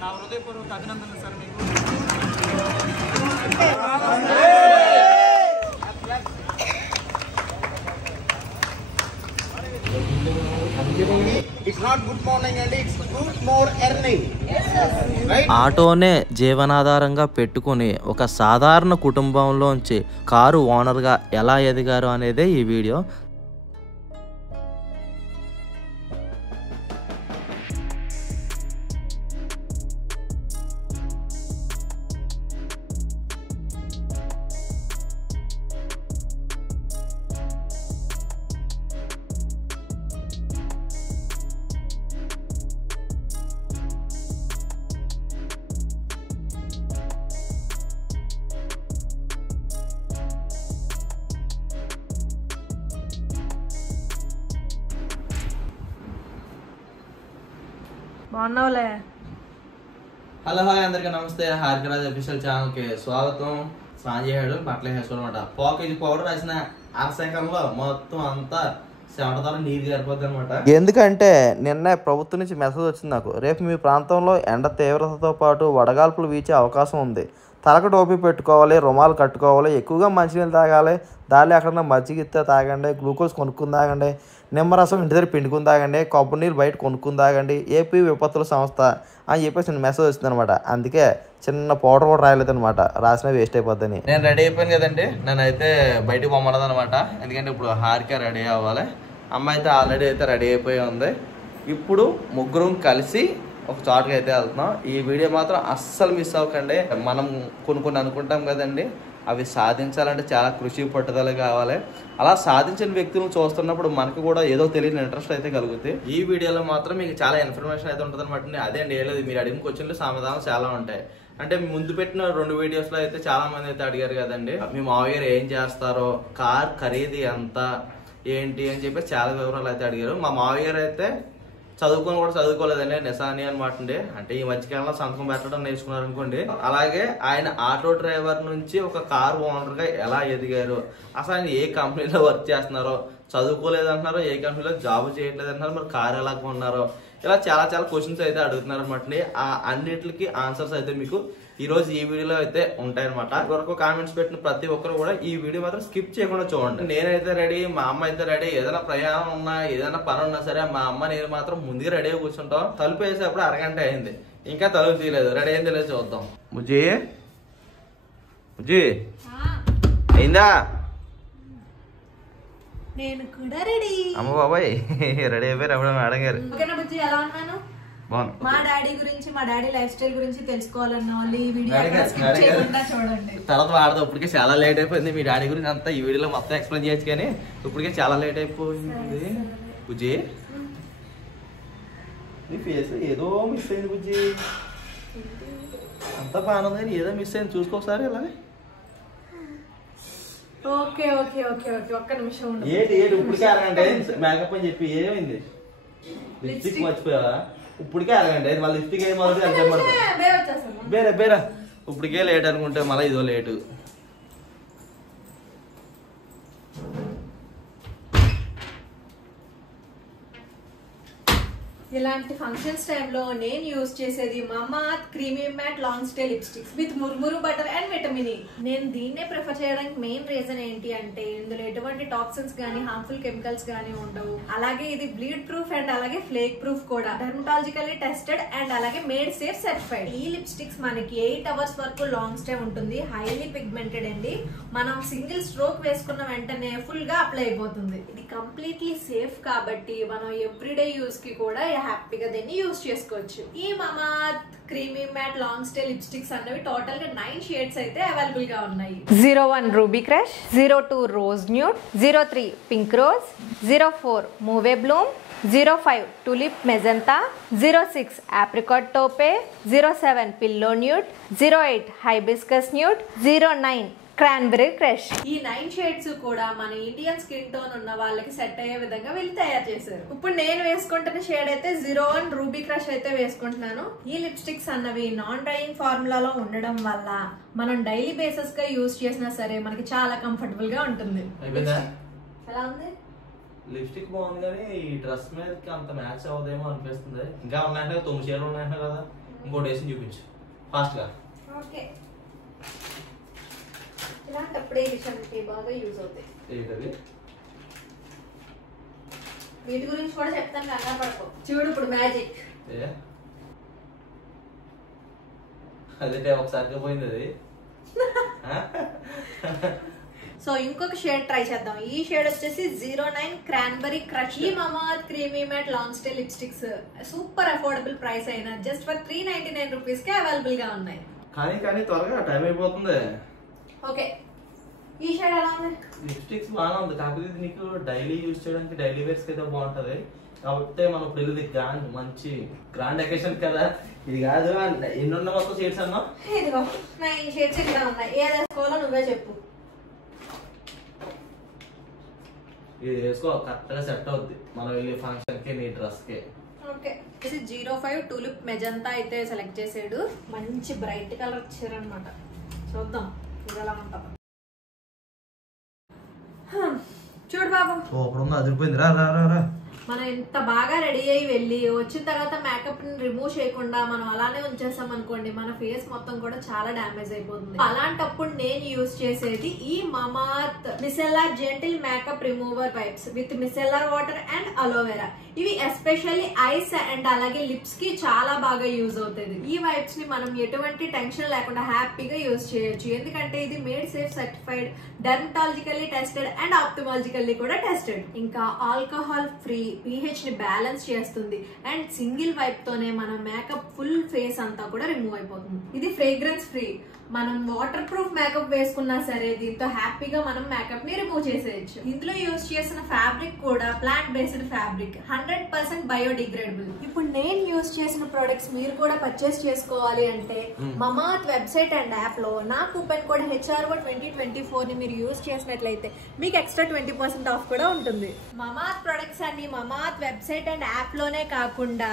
నా హృదయపూర్వక అభినందనలు సార్ మీకు. ఆటోనే జీవనాధారంగా పెట్టుకుని ఒక సాధారణ కుటుంబంలోంచి కారు ఓనర్గా ఎలా ఎదిగారు అనేదే ఈ వీడియో. బాగున్నావులే. హలో హాయ్ అందరికీ నమస్తే. హారికరాజ్ అఫీషియల్ ఛానల్కి స్వాగతం. స్నానం చేయడు బట్టలు వేసుకోవడం అనమాట. పావు పౌడర్ రాసిన అరసంకంలో మొత్తం అంతా చెమటతో నీరు గారిపోద్ది అనమాట. ఎందుకంటే నిన్న ప్రభుత్వం నుంచి మెసేజ్ వచ్చింది నాకు. రేపు మీ ప్రాంతంలో ఎండ తీవ్రతతో పాటు వడగాల్పులు వీచే అవకాశం ఉంది. తలకు టోపీ పెట్టుకోవాలి, రుమాలు కట్టుకోవాలి, ఎక్కువగా మంచినీళ్ళు తాగాలి, దారిలో ఎక్కడన్నా మజ్జిగ ఇస్తే తాగండి, గ్లూకోజ్ కొనుక్కుని తాగండి, నిమ్మరసం ఇంటి దగ్గర పిండుకుని తాగండి, కొబ్బరి నీళ్ళు బయట కొనుక్కుని తాగండి, ఏపీ విపత్తుల సంస్థ అని చెప్పేసి నేను మెసేజ్ వచ్చింది అనమాట. అందుకే చిన్న పౌడర్ కూడా రాయలేదు అనమాట, రాసినా వేస్ట్ అయిపోద్దని. నేను రెడీ అయిపోయాను కదండి. నేనైతే బయటకు పొమ్మన్నది అనమాట. ఎందుకంటే ఇప్పుడు హారిక రెడీ అవ్వాలి. అమ్మాయి అయితే ఆల్రెడీ అయితే రెడీ అయిపోయి ఉంది. ఇప్పుడు ముగ్గురం కలిసి ఒక చోటుకి అయితే వెళ్తున్నాం. ఈ వీడియో మాత్రం అస్సలు మిస్ అవ్వకండి. మనం కొన్ని అనుకుంటాం కదండి, అవి సాధించాలంటే చాలా కృషి పట్టుదల కావాలి. అలా సాధించిన వ్యక్తులను చూస్తున్నప్పుడు మనకు కూడా ఏదో తెలియని ఇంట్రెస్ట్ అయితే కలుగుతుంది. ఈ వీడియోలో మాత్రం మీకు చాలా ఇన్ఫర్మేషన్ అయితే ఉంటుంది అనమాట. అదే అండి, లేదు మీరు అడిగిన క్వశ్చన్లు సమాధానం చాలా ఉంటాయి. అంటే ముందు పెట్టిన 2 వీడియోస్లో అయితే చాలా మంది అయితే అడిగారు కదండి, మీ మావయ్య ఏం చేస్తారో, కార్ ఖరీదు ఎంత ఏంటి అని చెప్పి చాలా వివరాలు అయితే అడిగారు. మా మావయ్య అయితే చదువుకోలేదండి, నిశాని అనమాట అండి. అంటే ఈ మధ్యకాలంలో సంతకం పెట్టడం నేర్చుకున్నారు అనుకోండి. అలాగే ఆయన ఆటో డ్రైవర్ నుంచి ఒక కార్ ఓనర్ గా ఎలా ఎదిగారు, అసలు ఆయన ఏ కంపెనీలో వర్క్ చేస్తున్నారో, చదువుకోలేదు అంటున్నారో, ఏ కంపెనీలో జాబ్ చేయట్లేదు అంటున్నారు, మరి కార్ ఎలా కొన్నారో, ఇలా చాలా క్వశ్చన్స్ అయితే అడుగుతున్నారు అనమాట. ఆ అన్నిటికి ఆన్సర్స్ అయితే మీకు ఈ రోజు ఈ వీడియోలో అయితే ఉంటాయన్నమాట. వరకు కామెంట్స్ పెట్టిన ప్రతి ఒక్కరు కూడా ఈ వీడియో మాత్రం స్కిప్ చేయకుండా చూడండి. నేనైతే రెడీ, మా అమ్మ అయితే రెడీ. ఏదైనా ప్రయాణం ఉన్నా, ఏదైనా పని ఉన్నా సరే మా అమ్మ నేను మాత్రం ముందుగా రెడీగా కూర్చుంటాం. తలుపు వేసేప్పుడు అరగంట అయింది, ఇంకా తలుపు తీయలేదు. రెడీ అయింది లేదు చూద్దాం. ముజ్జి అయిందా? నేను కూడా రెడీ. అమ్మ బాబాయ్ రెడీ అయిపోయారు అప్పుడు మేడం గారు. ఎలా ఉన్నాను? మా డాడీ గురించి, మా డాడీ లైఫ్ స్టైల్ గురించి తెలుసుకోవాలన్న వాళ్ళు ఈ వీడియో స్కిప్ చేయకుండా చూడండి. తర్వాత వాడదాం. ఇప్పటికే చాలా లేట్ అయిపోయింది. మీ డాడీ గురించి అంతా ఈ వీడియోలో మొత్తం ఎక్స్ప్లెయిన్ చేయొచ్చు, కానీ ఇప్పటికే చాలా లేట్ అయిపోయింది. బుజ్జి నీ ఫేస్ ఏదో మిస్ అయింది. బుజ్జి అంతా బాగానే ఉంది కానీ ఏదో మిస్ అయింది, చూసుకోసారి ఇలాగే. ఓకే ఓకే ఓకే ఓకే ఒక్క నిమిషం. ఏంటి ఇప్పటికే అరగంట మేకప్ అని చెప్పి ఏమైంది? లిప్స్టిక్ మర్చిపోయావా? ఇప్పటికే అరగంట మళ్ళీ లిప్స్టిక్ ఏం బేరా ఇప్పటికే లేట్ అనుకుంటే మళ్ళీ ఇదో లేటు. ఇలాంటి ఫంక్షన్స్ టైంలో నేను యూజ్ చేసేది Mamaearth creamy matte long stay lipsticks with murumuru butter and vitamin. నేను దీన్నే ప్రిఫర్ చేయడానికి మెయిన్ రీజన్ ఏంటి అంటే ఇందులో ఎటువంటి టాక్సిన్స్ గానీ హార్మ్ఫుల్ కెమికల్స్ గానీ ఉండవు. అలాగే ఇది బ్లీడ్ ప్రూఫ్ అండ్ అలాగే ఫ్లేక్ ప్రూఫ్ కూడా, డెర్మటాలజికల్లీ టెస్టెడ్ అండ్ అలాగే మేడ్ సేఫ్ సర్టిఫైడ్. ఈ లిప్స్టిక్స్ మనకి 8 hours వరకు లాంగ్ స్టే ఉంటుంది. హైలీ పిగ్మెంటెడ్ అండి. మనం సింగిల్ స్ట్రోక్ వేసుకున్న వెంటనే ఫుల్ గా అప్లై అయిపోతుంది. ఇది కంప్లీట్లీ సేఫ్ కాబట్టి మనం ఎవ్రీడే యూస్ కి కూడా హ్యాపీగా దీన్ని యూజ్ చేసుకోవచ్చు. ఈ Mamaearth creamy matte long stay lipsticks అన్నవి టోటల్ గా 9 షేడ్స్ అయితే అవైలబుల్ గా ఉన్నాయి. 01 ruby crush, 02 rose nude, 03 pink rose, 04 mauve bloom, 05 tulip magenta, 06 apricot taupe, 07 pillow nude, 08 hibiscus nude, 09 cranberry crush. ఈ 9 షేడ్స్ కూడా మన ఇండియన్ స్కిన్ టోన్ ఉన్న వాళ్ళకి సెట్ అయ్యే విధంగా వీళ్ళు తయారు చేశారు. ఇప్పుడు నేను వేసుకుంటున్న షేడ్ అయితే 01 రూబీ క్రష్ అయితే వేసుకుంటున్నాను. ఈ లిప్స్టిక్స్ అన్నవి నాన్ డ్రైయింగ్ ఫార్ములాలో ఉండడం వల్ల మనం డైలీ బేసిస్ గా యూజ్ చేసినా సరే మనకి చాలా కంఫర్టబుల్ గా ఉంటుంది. ఎలా ఉంది? లిప్స్టిక్ బాగుంది కానీ ఈ డ్రెస్ మీద అంత మ్యాచ్ అవ్వదేమో అనిపిస్తుంది. ఇంకా ఉన్నాయంటే 9 షేడ్లు ఉన్నాయంటే కదా, ఇంకోటి వేసి చూపించు ఫాస్ట్గా. ఓకే, ఇలాంటప్పుడే విషయానికి బాగా యూజ్ అవుతాయి. ఏంటది? వీటి గురించి కూడా చెప్తాను, కంగారు పడుకో. చూడు ఇప్పుడు మ్యాజిక్. అదే ఒకసారిగా పోయింది అది. సో ఇంకొక షేడ్ ట్రై చేద్దాం. ఈ షేడ్ వచ్చేసి 09 క్రాన్బెర్రీ క్రష్. ఈ Mamaearth creamy matte long stay lipsticks super affordable price అయినా జస్ట్ ఫర్ 399 రూపీస్ కే అవైలబుల్ గా ఉన్నాయి. కానీ త్వరగా టైం అయిపోతుంది. ఓకే, ఈ షేడ్ ఎలా ఉంది? లిప్స్టిక్స్ బాగా ఉంది, కాకపోతే ఇది నీకు డైలీ యూజ్ చేయడానికి డైలీ వేర్స్ అయితే బాగుంటది. కాబట్టి మనం ఇప్పుడు ఇది మంచి గ్రాండ్ అకేషన్ కదా. ఇది కాదు ఎన్ని ఉన్న మొత్తం షేడ్స్ అన్నా? ఇదిగో 9 షేడ్స్ ఇక్కడ ఉన్నాయి. ఏది వేసుకోవాలో నువ్వే చెప్పు. ఇది వేసుకో, కరెక్ట్ గా సెట్ అవుద్ది మనం వెళ్ళి ఫంక్షన్ కి నీ డ్రెస్ కి. ఓకే, 05 టూలిప్ మెజంతా అయితే సెలెక్ట్ చేసాడు. మంచి బ్రైట్ కలర్ ఇచ్చారనమాట. చూద్దాం ఇది ఎలా ఉంటుంది. చూడు బాబు, సూపర్ ఉంది, అదిరిపోయింది. రా రా రా రా. మనం ఎంత బాగా రెడీ అయ్యి వెళ్ళి వచ్చిన తర్వాత మేకప్ ని రిమూవ్ చేయకుండా మనం అలానే ఉంచేసాం అనుకోండి, మన ఫేస్ మొత్తం కూడా చాలా డ్యామేజ్ అయిపోతుంది. అలాంటప్పుడు నేను యూజ్ చేసేది ఈ Mamaearth micellar gentle makeup remover wipes with micellar water and aloe vera. ఇవి ఎస్పెషల్లీ ఐస్ అండ్ అలాగే లిప్స్ కి చాలా బాగా యూజ్ అవుతుంది. ఈ వైప్స్ ని మనం ఎటువంటి టెన్షన్ లేకుండా హ్యాపీగా యూజ్ చేయొచ్చు. ఎందుకంటే ఇది made safe certified, dermatologically tested and ophthalmologically కూడా టెస్టెడ్. ఇంకా ఆల్కహాల్ ఫ్రీ, pH ని బ్యాలెన్స్ చేస్తుంది అండ్ సింగిల్ వైప్ తోనే మన మేకప్ ఫుల్ ఫేస్ అంతా కూడా రిమూవ్ అయిపోతుంది. ఇది ఫ్రేగ్రెన్స్ ఫ్రీ. మనం వాటర్ ప్రూఫ్ మేకప్ వేసుకున్నా సరే దీంతో హ్యాపీగా మనం మేకప్ ని రిమూవ్ చేసేయచ్చు. ఇందులో యూజ్ చేసిన ఫ్యాబ్రిక్ కూడా ప్లాంట్ బేస్డ్ ఫ్యాబ్రిక్, 100% బయోడిగ్రేడబుల్. ఇప్పుడు నేను యూజ్ చేసిన ప్రొడక్ట్స్ మీరు కూడా పర్చేస్ చేసుకోవాలి అంటే మమాత్ వెబ్సైట్ అండ్ యాప్ లో నా కూపన్ కోడ్ HRO2024 ని మీరు యూజ్ చేసినట్లయితే మీకు ఎక్స్ట్రా 20% ఆఫ్ కూడా ఉంటుంది. మమాత్ ప్రొడక్ట్స్ అన్ని మమాత్ వెబ్సైట్ అండ్ యాప్ లోనే కాకుండా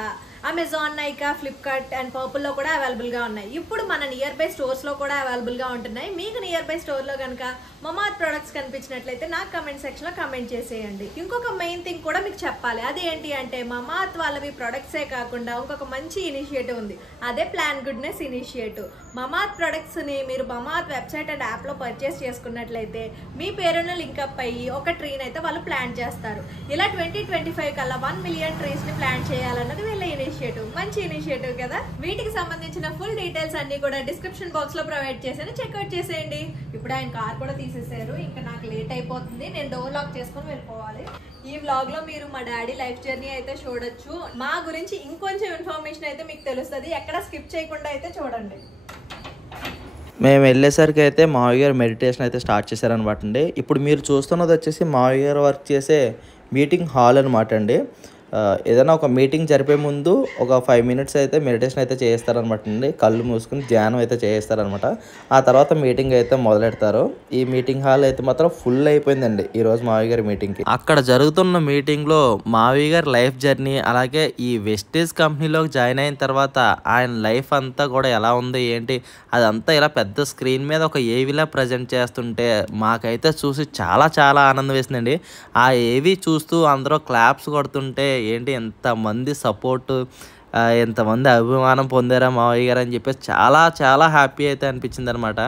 Amazon, Nykaa, Flipkart and purple లో కూడా అవైలబుల్ గా ఉన్నాయి. ఇప్పుడు మన నియర్ బై స్టోర్స్ లో కూడా అవైలబుల్ గా ఉంటున్నాయి. మీకు నియర్ బై స్టోర్ లో కనుక మమాత్ ప్రొడక్ట్స్ కనిపించినట్లయితే నాకు కమెంట్ సెక్షన్ లో కమెంట్ చేసేయండి. ఇంకొక మెయిన్ థింగ్ కూడా మీకు చెప్పాలి. అది ఏంటి అంటే మమాత్ వాళ్ళవి ప్రొడక్ట్సే కాకుండా ఇంకొక మంచి ఇనిషియేటివ్ ఉంది. అదే ప్లాన్ గుడ్నెస్ ఇనిషియేటివ్. మమాత్ ప్రొడక్ట్స్ ని మీరు మమాత్ వెబ్సైట్ అండ్ యాప్ లో పర్చేస్ చేసుకున్నట్లయితే మీ పేరును లింక్అప్ అయ్యి ఒక ట్రీని అయితే వాళ్ళు ప్లాన్ చేస్తారు. ఇలా 2025 కల్లా 1 మిలియన్ ట్రీస్ ని ప్లాన్ చేయాలన్నది వీళ్ళ ఇనిషియేటివ్. మంచి ఇనిషియేటివ్ కదా. వీటికి సంబంధించిన ఫుల్ డీటెయిల్స్ అన్ని కూడా డిస్క్రిప్షన్ బాక్స్ లో ప్రొవైడ్ చేశాను, చెక్అవుట్ చేసేయండి. ఇప్పుడు ఆయన కార్ కూడా తీసేసారు, ఇంకా నాకు లేట్ అయిపోతుంది, నేను డోర్ లాక్ చేసుకుని వెళ్ళిపోవాలి. ఈ వ్లాగ్ లో మీరు మా డాడీ లైఫ్ జర్నీ అయితే చూడొచ్చు. మా గురించి ఇంకొంచెం ఇన్ఫర్మేషన్ అయితే మీకు తెలుస్తుంది. ఎక్కడ స్కిప్ చేయకుండా అయితే చూడండి. మేము వెళ్ళేసరికి అయితే మావయ్య గారు మెడిటేషన్ అయితే స్టార్ట్ చేశారనమాట అండి. ఇప్పుడు మీరు చూస్తున్నది వచ్చేసి మావయ్య గారు వర్క్ చేసే మీటింగ్ హాల్ అనమాట అండి. ఏదైనా ఒక మీటింగ్ జరిపే ముందు ఒక 5 మినిట్స్ అయితే మెడిటేషన్ అయితే చేస్తారనమాట అండి. కళ్ళు మూసుకుని ధ్యానం అయితే చేస్తారనమాట. ఆ తర్వాత మీటింగ్ అయితే మొదలెడతారు. ఈ మీటింగ్ హాల్ అయితే మాత్రం ఫుల్ అయిపోయిందండి ఈరోజు మావయ్య గారి మీటింగ్కి. అక్కడ జరుగుతున్న మీటింగ్లో మావయ్య గారి లైఫ్ జర్నీ, అలాగే ఈ వెస్టేజ్ కంపెనీలోకి జాయిన్ అయిన తర్వాత ఆయన లైఫ్ అంతా కూడా ఎలా ఉంది ఏంటి అదంతా ఇలా పెద్ద స్క్రీన్ మీద ఒక ఏవీలా ప్రజెంట్ చేస్తుంటే మాకైతే చూసి చాలా చాలా ఆనందం వేసిందండి. ఆ ఏవీ చూస్తూ అందరూ క్లాప్స్ కొడుతుంటే ఏంటి ఎంతమంది సపోర్టు, ఎంతమంది అభిమానం పొందారా మావయ్య గారు అని చెప్పేసి చాలా చాలా హ్యాపీ అయితే అనిపించింది అనమాట.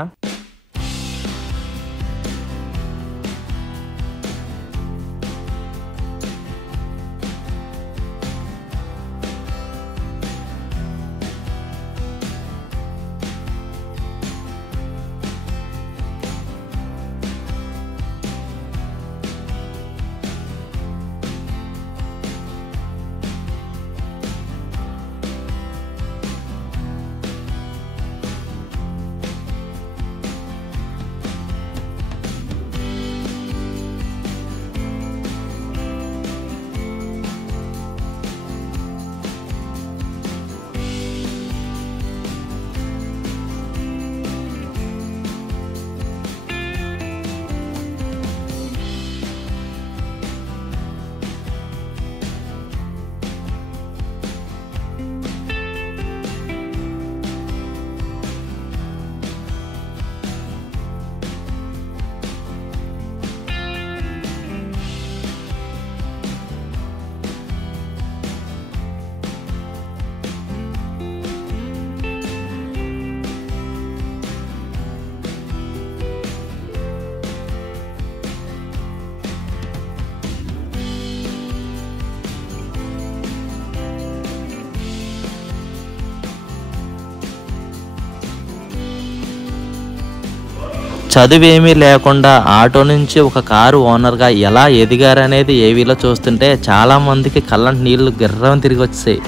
చదువేమీ లేకుండా ఆటో నుంచి ఒక కారు ఓనర్గా ఎలా ఎదిగారనేది ఏవీలో చూస్తుంటే చాలామందికి కళ్ళంటి నీళ్లు గిర్రం తిరిగి వచ్చాయి.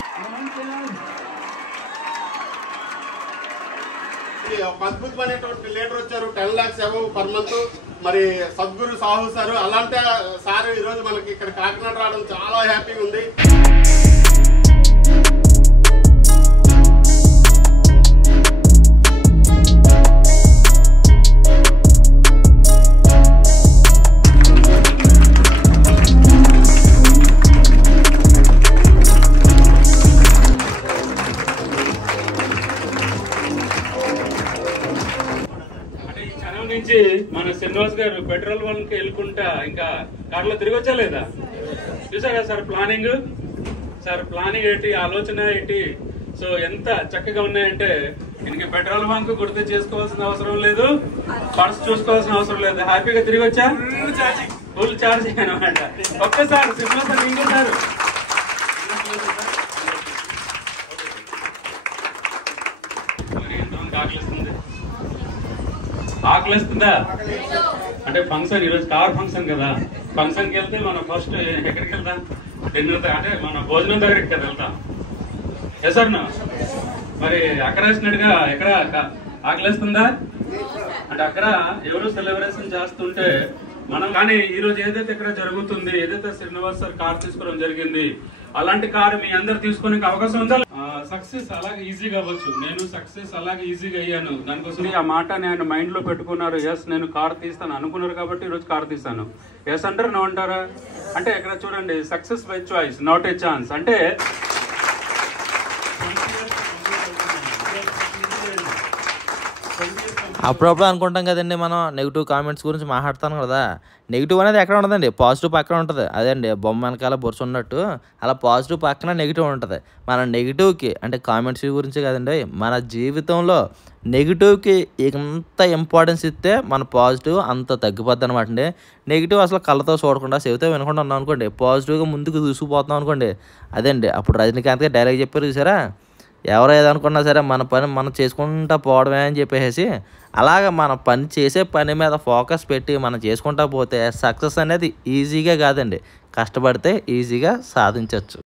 అద్భుతమైనటువంటి లీడర్ వచ్చారు, 10 lakhs above పర్ మంత్. మరి సద్గురు సాహు సారు, అలాంటి సార్ ఈరోజు మనకి ఇక్కడ కాకినాడ రావడం చాలా హ్యాపీగా ఉంది. మన శ్రీనివాస్ గారు పెట్రోల్ బంక్ వెళ్ళుకుంటా ఇంకా కార్లో తిరిగి వచ్చా లేదా? చూసారా సార్ ప్లానింగ్? సార్ ప్లానింగ్ ఏంటి, ఆలోచన ఏంటి? సో ఎంత చక్కగా ఉన్నాయంటే ఇంక పెట్రోల్ బంక్ గుర్తు చేసుకోవాల్సిన అవసరం లేదు, పర్స్ చూసుకోవాల్సిన అవసరం లేదు, హ్యాపీగా తిరిగి వచ్చా. ఫుల్ ఛార్జింగ్ అనమాట. ఒక్కసారి శ్రీనివాస్ గారు ఇంకోసారి ఆకలిస్తుందా అంటే ఫంక్షన్ ఈరోజు కార్ ఫంక్షన్ కదా, ఫంక్షన్కి వెళ్తే మనం ఫస్ట్ ఎక్కడికి వెళ్తాం? డిన్నర్ అంటే మన భోజనం దగ్గరికి కదా వెళ్తాం. ఎస్ అన్న మరి అక్కడ వేసినట్టుగా ఎక్కడ ఆకలిస్తుందా అంటే అక్కడ ఎవరు సెలబ్రేషన్ చేస్తుంటే మనం కానీ ఈ రోజు ఏదైతే ఇక్కడ జరుగుతుంది, ఏదైతే శ్రీనివాస్ సార్ కార్ తీసుకోవడం జరిగింది, అలాంటి కారు మీ అందరు తీసుకునే అవకాశం ఉందా? సక్సెస్ అలాగే ఈజీగా అవ్వచ్చు. నేను సక్సెస్ అలాగే ఈజీగా అయ్యాను. దానికోసం ఆ మాట నేను మైండ్ లో పెట్టుకున్నారు. ఎస్ నేను కార్ తీస్తాను అనుకున్నారు కాబట్టి ఈరోజు కార్ తీస్తాను. ఎస్ అంటారా నో అంటారా? అంటే ఇక్కడ చూడండి, success by choice not a chance. అంటే అప్పుడప్పుడు అనుకుంటాం కదండి, మనం నెగిటివ్ కామెంట్స్ గురించి మాట్లాడతాం కదా. నెగిటివ్ అనేది ఎక్కడ ఉండదండి, పాజిటివ్ పక్కన ఉంటుంది. అదే అండి బొమ్మ వెనకాల బొరుసు ఉన్నట్టు అలా పాజిటివ్ పక్కన నెగిటివ్ ఉంటుంది. మన నెగిటివ్కి అంటే కామెంట్స్ గురించి కదండి, మన జీవితంలో నెగిటివ్కి ఎంత ఇంపార్టెన్స్ ఇస్తే మన పాజిటివ్ అంత తగ్గిపోద్ది అనమాట అండి. నెగిటివ్ అసలు కళ్ళతో చూడకుండా చెవితో వినకుండా ఉన్నాం అనుకోండి, పాజిటివ్గా ముందుకు దూసుకుపోతాం అనుకోండి. అదేండి అప్పుడు రజనీకాంత్గా డైలాగ్ చెప్పారు చూసారా, ఎవరు ఏదనుకున్నా సరే మన పని మనం చేసుకుంటా పోవడమే అని చెప్పేసి, అలాగ మన పని చేసే పని మీద ఫోకస్ పెట్టి మనం చేసుకుంటా పోతే సక్సెస్ అనేది ఈజీగా కాదండి, కష్టపడితే ఈజీగా సాధించవచ్చు.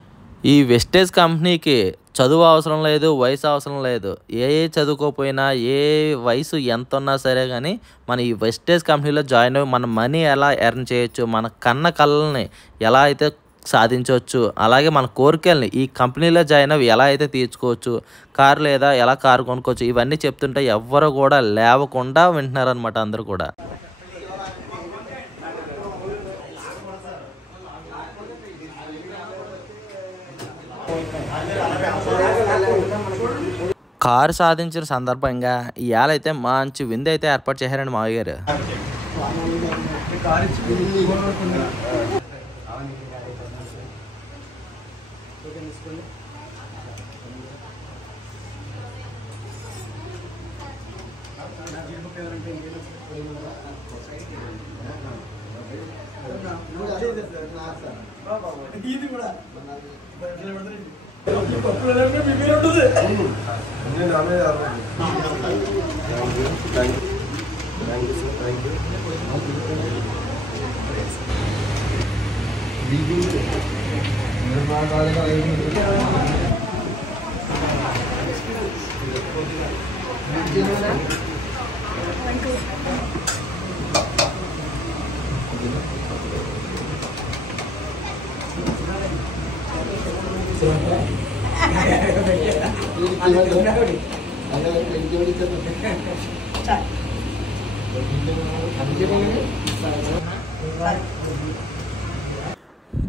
ఈ వెస్టేజ్ కంపెనీకి చదువు అవసరం లేదు, వయసు అవసరం లేదు. ఏ చదువుకోకపోయినా ఏ వయసు ఎంత ఉన్నా సరే కానీ మన ఈ వెస్టేజ్ కంపెనీలో జాయిన్ అయ్యి మన మనీ ఎలా ఎర్న్ చేయొచ్చు, మన కన్న కళ్ళని ఎలా అయితే సాధించవచ్చు, అలాగే మన కోరికల్ని ఈ కంపెనీలో జాయిన్ అవి ఎలా అయితే తీర్చుకోవచ్చు, కారు లేదా ఎలా కారు కొనుక్కోవచ్చు, ఇవన్నీ చెప్తుంటే ఎవ్వరు కూడా లేవకుండా వింటున్నారనమాట అందరూ కూడా. కారు సాధించిన సందర్భంగా ఇవాళ అయితే మంచి విందు అయితే ఏర్పాటు చేశారండి మావయ్య గారు.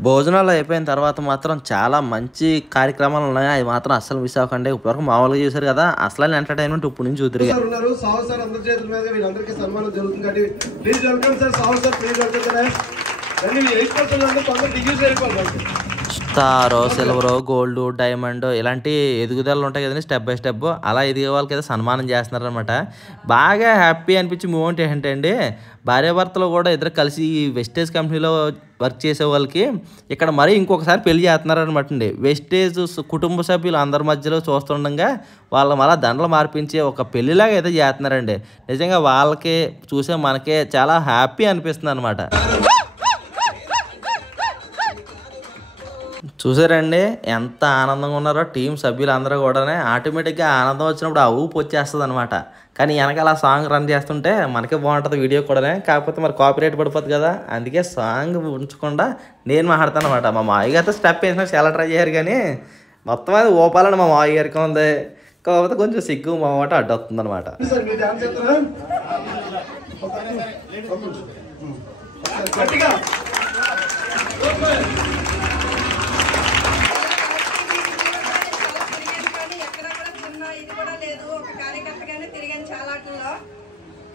భోజనాలు అయిపోయిన తర్వాత మాత్రం చాలా మంచి కార్యక్రమాలు ఉన్నాయి, అవి మాత్రం అస్సలు మిస్ అవ్వకండి. ఇప్పటివరకు మామూలుగా చూసారు కదా, అసలు ఎంటర్టైన్మెంట్ ఇప్పుడు నుంచి చూద్దరు. సాహు సార్ అందరి చేతుల మీద వీళ్ళందరికీ సన్మానం జరుగుతుంది కాబట్టి please welcome sir. Sahu sir please welcome sir. 8% degrees వెళ్ళిపోవాలి. స్టార్, సిల్వర్, గోల్డ్, డైమండ్ ఇలాంటి ఎదుగుదలలు ఉంటాయి కదండి, స్టెప్ బై స్టెప్ అలా ఎదిగే వాళ్ళకి అయితే సన్మానం చేస్తున్నారు అనమాట. బాగా హ్యాపీ అనిపించి మూమెంట్ ఏంటంటే భార్యాభర్తలు కూడా ఇద్దరు కలిసి ఈ వెస్టేజ్ కంపెనీలో వర్క్ చేసే వాళ్ళకి ఇక్కడ మరీ ఇంకొకసారి పెళ్లి చేస్తున్నారు అనమాట అండి. వెస్టేజ్ కుటుంబ సభ్యులు అందరి మధ్యలో చూస్తుండగా వాళ్ళ మళ్ళీ దండలు మార్పించి ఒక పెళ్లిలాగా అయితే చేస్తున్నారండి. నిజంగా వాళ్ళకి చూసే మనకే చాలా హ్యాపీ అనిపిస్తుంది అనమాట. చూసారండి ఎంత ఆనందంగా ఉన్నారో టీం సభ్యులందరూ కూడా. ఆటోమేటిక్గా ఆనందం వచ్చినప్పుడు ఆ ఊపు వచ్చేస్తుంది అనమాట. కానీ వెనకాల సాంగ్ రన్ చేస్తుంటే మనకే బాగుంటుంది వీడియో కూడా. కాకపోతే మరి కాపీరైట్ పడిపోతుంది కదా, అందుకే సాంగ్ ఉంచకుండా నేను మాట్లాడతాను అనమాట. మా మావయ్య గారితో స్టెప్ వేసినా చాలా ట్రై చేశారు కానీ మొత్తం అది ఓపాలని మా మావయ్య గారికి ఉంది. కాకపోతే కొంచెం సిగ్గు మా మాట అడ్డు వస్తుంది అనమాట.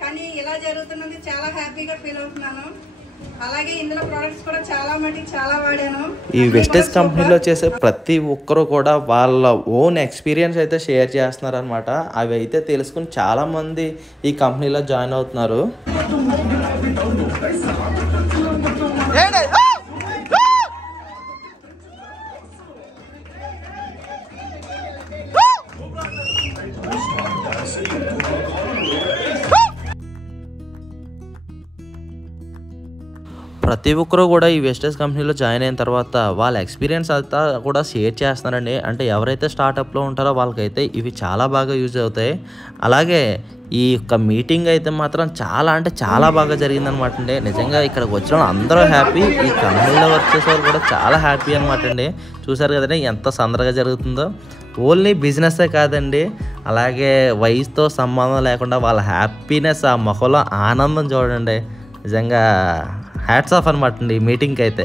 కానీ ఇలా జరుగుతున్నది చాలా హ్యాపీగా ఫీల్ అవుతున్నాను. అలాగే ఇందులో ప్రొడక్ట్స్ కూడా చాలా మటుకు చాలా వాడాను. ఈ వెస్టేజ్ కంపెనీలో చేసే ప్రతి ఒక్కరు కూడా వాళ్ళ ఓన్ ఎక్స్పీరియన్స్ అయితే షేర్ చేస్తున్నారు అనమాట. అవి అయితే తెలుసుకుని చాలా మంది ఈ కంపెనీలో జాయిన్ అవుతున్నారు. ప్రతి ఒక్కరు కూడా ఈ వెస్టేజ్ కంపెనీలో జాయిన్ అయిన తర్వాత వాళ్ళ ఎక్స్పీరియన్స్ అంతా కూడా షేర్ చేస్తున్నారండి. అంటే ఎవరైతే స్టార్టప్లో ఉంటారో వాళ్ళకైతే ఇవి చాలా బాగా యూజ్ అవుతాయి. అలాగే ఈ యొక్క మీటింగ్ అయితే మాత్రం చాలా అంటే చాలా బాగా జరిగిందనమాట అండి. నిజంగా ఇక్కడికి వచ్చిన అందరూ హ్యాపీ, ఈ కంపెనీలో వర్క్ చేసే వాళ్ళు కూడా చాలా హ్యాపీ అనమాట అండి. చూసారు కదండి ఎంత సందడిగా జరుగుతుందో. ఓన్లీ బిజినెస్సే కాదండి, అలాగే వయసుతో సంబంధం లేకుండా వాళ్ళ హ్యాపీనెస్, ఆ మొహంలో ఆనందం చూడండి. నిజంగా హ్యాట్స్ ఆఫ్ అనమాట అండి ఈ మీటింగ్కి అయితే.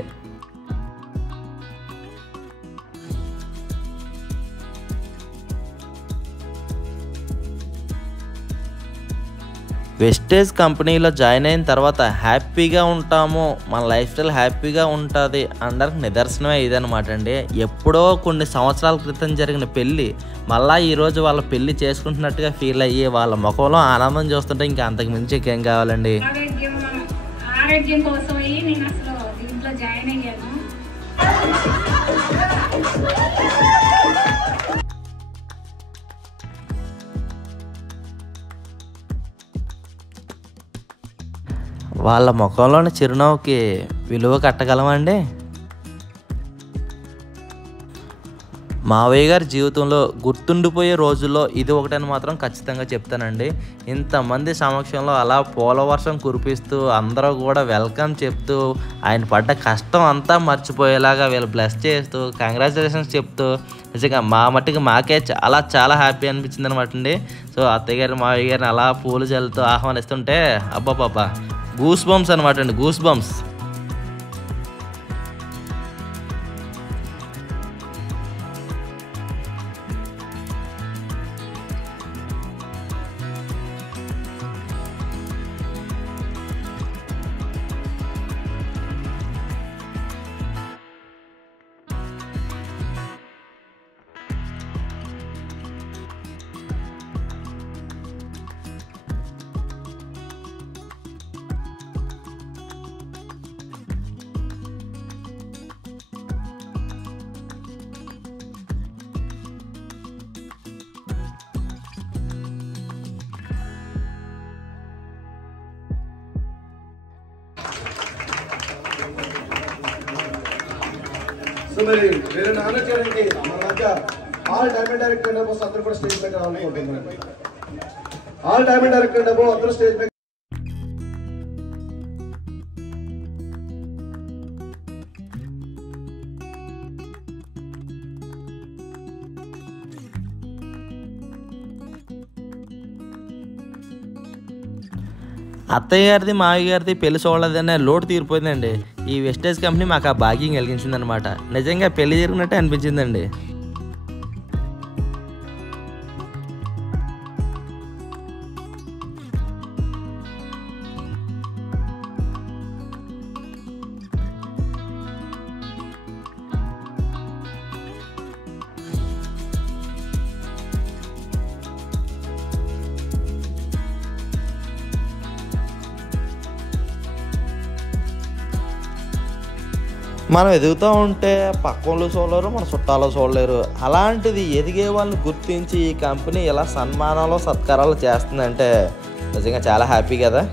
వెస్టేజ్ కంపెనీలో జాయిన్ అయిన తర్వాత హ్యాపీగా ఉంటాము, మన లైఫ్ స్టైల్ హ్యాపీగా ఉంటుంది అనడానికి నిదర్శనమే ఇదనమాట అండి. ఎప్పుడో కొన్ని సంవత్సరాల క్రితం జరిగిన పెళ్ళి మళ్ళీ ఈరోజు వాళ్ళ పెళ్ళి చేసుకుంటున్నట్టుగా ఫీల్ అయ్యి వాళ్ళ ముఖంలో ఆనందం చూస్తుంటే ఇంకా అంతకు మించి ఏం కావాలండి. ఆరోగ్యం కోసం నేను అసలు దీంట్లో జాయిన్ అయ్యాను. వాళ్ళ ముఖంలోని చిరునవ్వుకి విలువ కట్టగలమండి. మావయ్య గారి జీవితంలో గుర్తుండిపోయే రోజుల్లో ఇది ఒకటని మాత్రం ఖచ్చితంగా చెప్తానండి. ఇంతమంది సమక్షంలో అలా పూల వర్షం కురిపిస్తూ అందరూ కూడా వెల్కమ్ చెప్తూ ఆయన పడ్డ కష్టం అంతా మర్చిపోయేలాగా వీళ్ళు బ్లెస్ చేస్తూ కంగ్రాచులేషన్స్ చెప్తూ నిజంగా మా మట్టికి మాకే చాలా చాలా హ్యాపీ అనిపించింది అనమాట అండి. సో అత్తయ్య గారు మావయ్య గారిని అలా పూలు చల్లుతూ ఆహ్వానిస్తుంటే అబ్బాబాబా గూస్ బంప్స్ అనమాట అండి, గూస్ బంప్స్. సో మరి వేరే నాన్న చేయడానికి మన మధ్య ఆల్ డైమండ్ డైరెక్టర్ డబ్బు అందరూ కూడా స్టేజ్ పైకి రావాలనుకుంటున్నాను. ఆల్ డైమండ్ డైరెక్టర్ డబ్బు అందరూ స్టేజ్ పైకి. అత్తయ్య గారిది మావయ్య గారిది పెళ్లి చూడలేదనే లోటు తీరిపోయిందండి. ఈ వెస్టేజ్ కంపెనీ మాకు ఆ భాగ్యం కలిగించిందనమాట. నిజంగా పెళ్లి జరిగినట్టే అనిపించిందండి. మనం ఎదుగుతూ ఉంటే పక్కలు చూడలేరు, మన చుట్టాలు చూడలేరు. అలాంటిది ఎదిగే వాళ్ళని గుర్తించి ఈ కంపెనీ ఇలా సన్మానాలు సత్కారాలు చేస్తుందంటే నిజంగా చాలా హ్యాపీ కదా.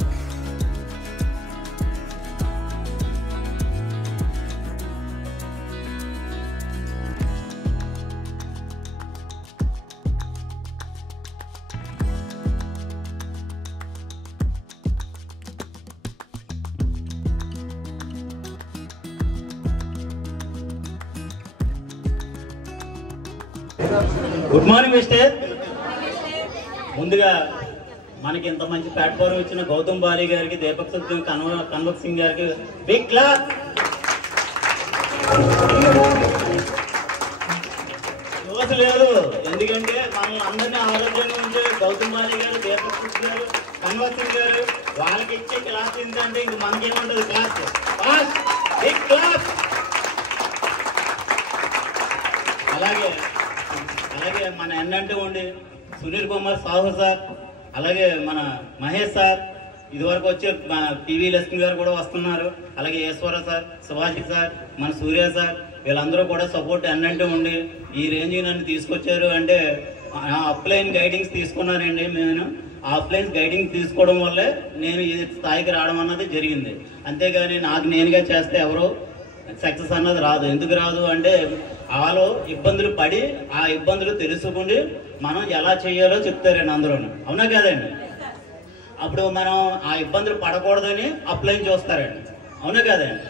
Good morning mister. ముందుగా మనకి ఇంత మంచి ప్లాట్ఫామ్ ఇచ్చిన గౌతమ్ బాలి గారికి, దీపక్ సత్యం, కన్వక్ సింగ్ గారికి బిగ్ క్లాప్. యువత లేదు, ఎందుకంటే మనం అందరినీ ఆరోగ్యంగా ఉంటే గౌతమ్ బాలి గారు, దీపక్ సత్యం గారు, కన్వక్ సింగ్ గారు వాళ్ళకి ఇచ్చే క్లాస్ ఏంటంటే ఇంక మనకేముంటుంది క్లాస్. Big clap. అలాగే మన ఎన్నంటే ఉండి సునీల్ కుమార్ సాహు సార్, అలాగే మన మహేష్ సార్, ఇదివరకు వచ్చే టీవీ లక్ష్మి గారు కూడా వస్తున్నారు. అలాగే ఈశ్వర సార్, శివాజీ సార్, మన సూర్య సార్, వీళ్ళందరూ కూడా సపోర్ట్ ఎన్నంటే ఉండి ఈ రేంజ్ నన్ను తీసుకొచ్చారు. అంటే అప్లైన్ గైడింగ్స్ తీసుకున్నానండి. నేను ఆఫ్లైన్ గైడింగ్ తీసుకోవడం వల్లే నేను ఈ స్థాయికి రావడం అన్నది జరిగింది. అంతేగాని నాకు నేనుగా చేస్తే ఎవరు సక్సెస్ అన్నది రాదు. ఎందుకు రాదు అంటే వాళ్ళు ఇబ్బందులు పడి ఆ ఇబ్బందులు తెలుసుకుని మనం ఎలా చేయాలో చెప్తారండి అందరూ. అవునా కదండి? అప్పుడు మనం ఆ ఇబ్బందులు పడకూడదని అప్లైన్ చూస్తారండి. అవునా కదండి?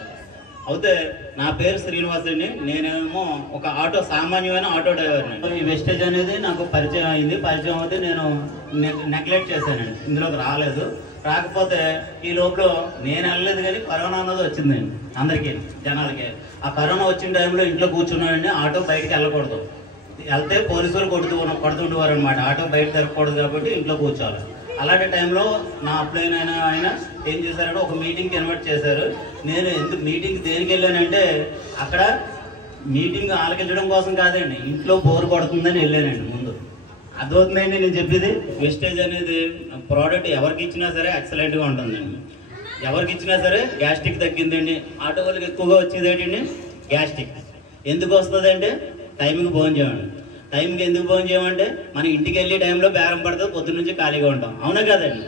అయితే నా పేరు శ్రీనివాస్ అండి. నేనేమో ఒక సామాన్యమైన ఆటో డ్రైవర్ని. ఈ వెస్టేజ్ అనేది నాకు పరిచయం అయింది. పరిచయం అయితే నేను నెగ్లెక్ట్ చేశానండి, ఇందులోకి రాలేదు. రాకపోతే ఈ లోపల నేను వెళ్ళలేదు కానీ కరోనా అన్నది వచ్చిందండి అందరికీ, జనాలకి. ఆ కరోనా వచ్చిన టైంలో ఇంట్లో కూర్చున్నామండి. ఆటో బయటకు వెళ్ళకూడదు, వెళ్తే పోలీసులు కొడుతుండేవారు అనమాట. ఆటో బయట తిరగకూడదు కాబట్టి ఇంట్లో కూర్చోవాలి. అలాంటి టైంలో నా అప్లైన్ ఆయన ఏం చేశారంటే ఒక మీటింగ్కి ఇన్వైట్ చేశారు. నేను ఎందుకు మీటింగ్కి దేనికి వెళ్ళానంటే అక్కడ మీటింగ్ ఆలకించడం కోసం కాదండి, ఇంట్లో బోర్ కొడుతుందని వెళ్ళానండి. ముందు అర్థమవుతుందండి నేను చెప్పేది. వెస్టేజ్ అనేది ప్రోడక్ట్ ఎవరికి ఇచ్చినా సరే ఎక్సలెంట్గా ఉంటుందండి. ఎవరికి ఇచ్చినా సరే గ్యాస్ట్రిక్ తగ్గిందండి. ఆటో వాళ్ళకి ఎక్కువగా వచ్చేది ఏంటండి గ్యాస్ట్రిక్. ఎందుకు వస్తుంది అంటే టైంకి భోజనం చేయండి. టైంకి ఎందుకు భోజనం చేయమంటే మన ఇంటికి వెళ్ళే టైంలో బేరం పడుతుంది, పొద్దున్న నుంచి ఖాళీగా ఉంటాం. అవునా కదండి?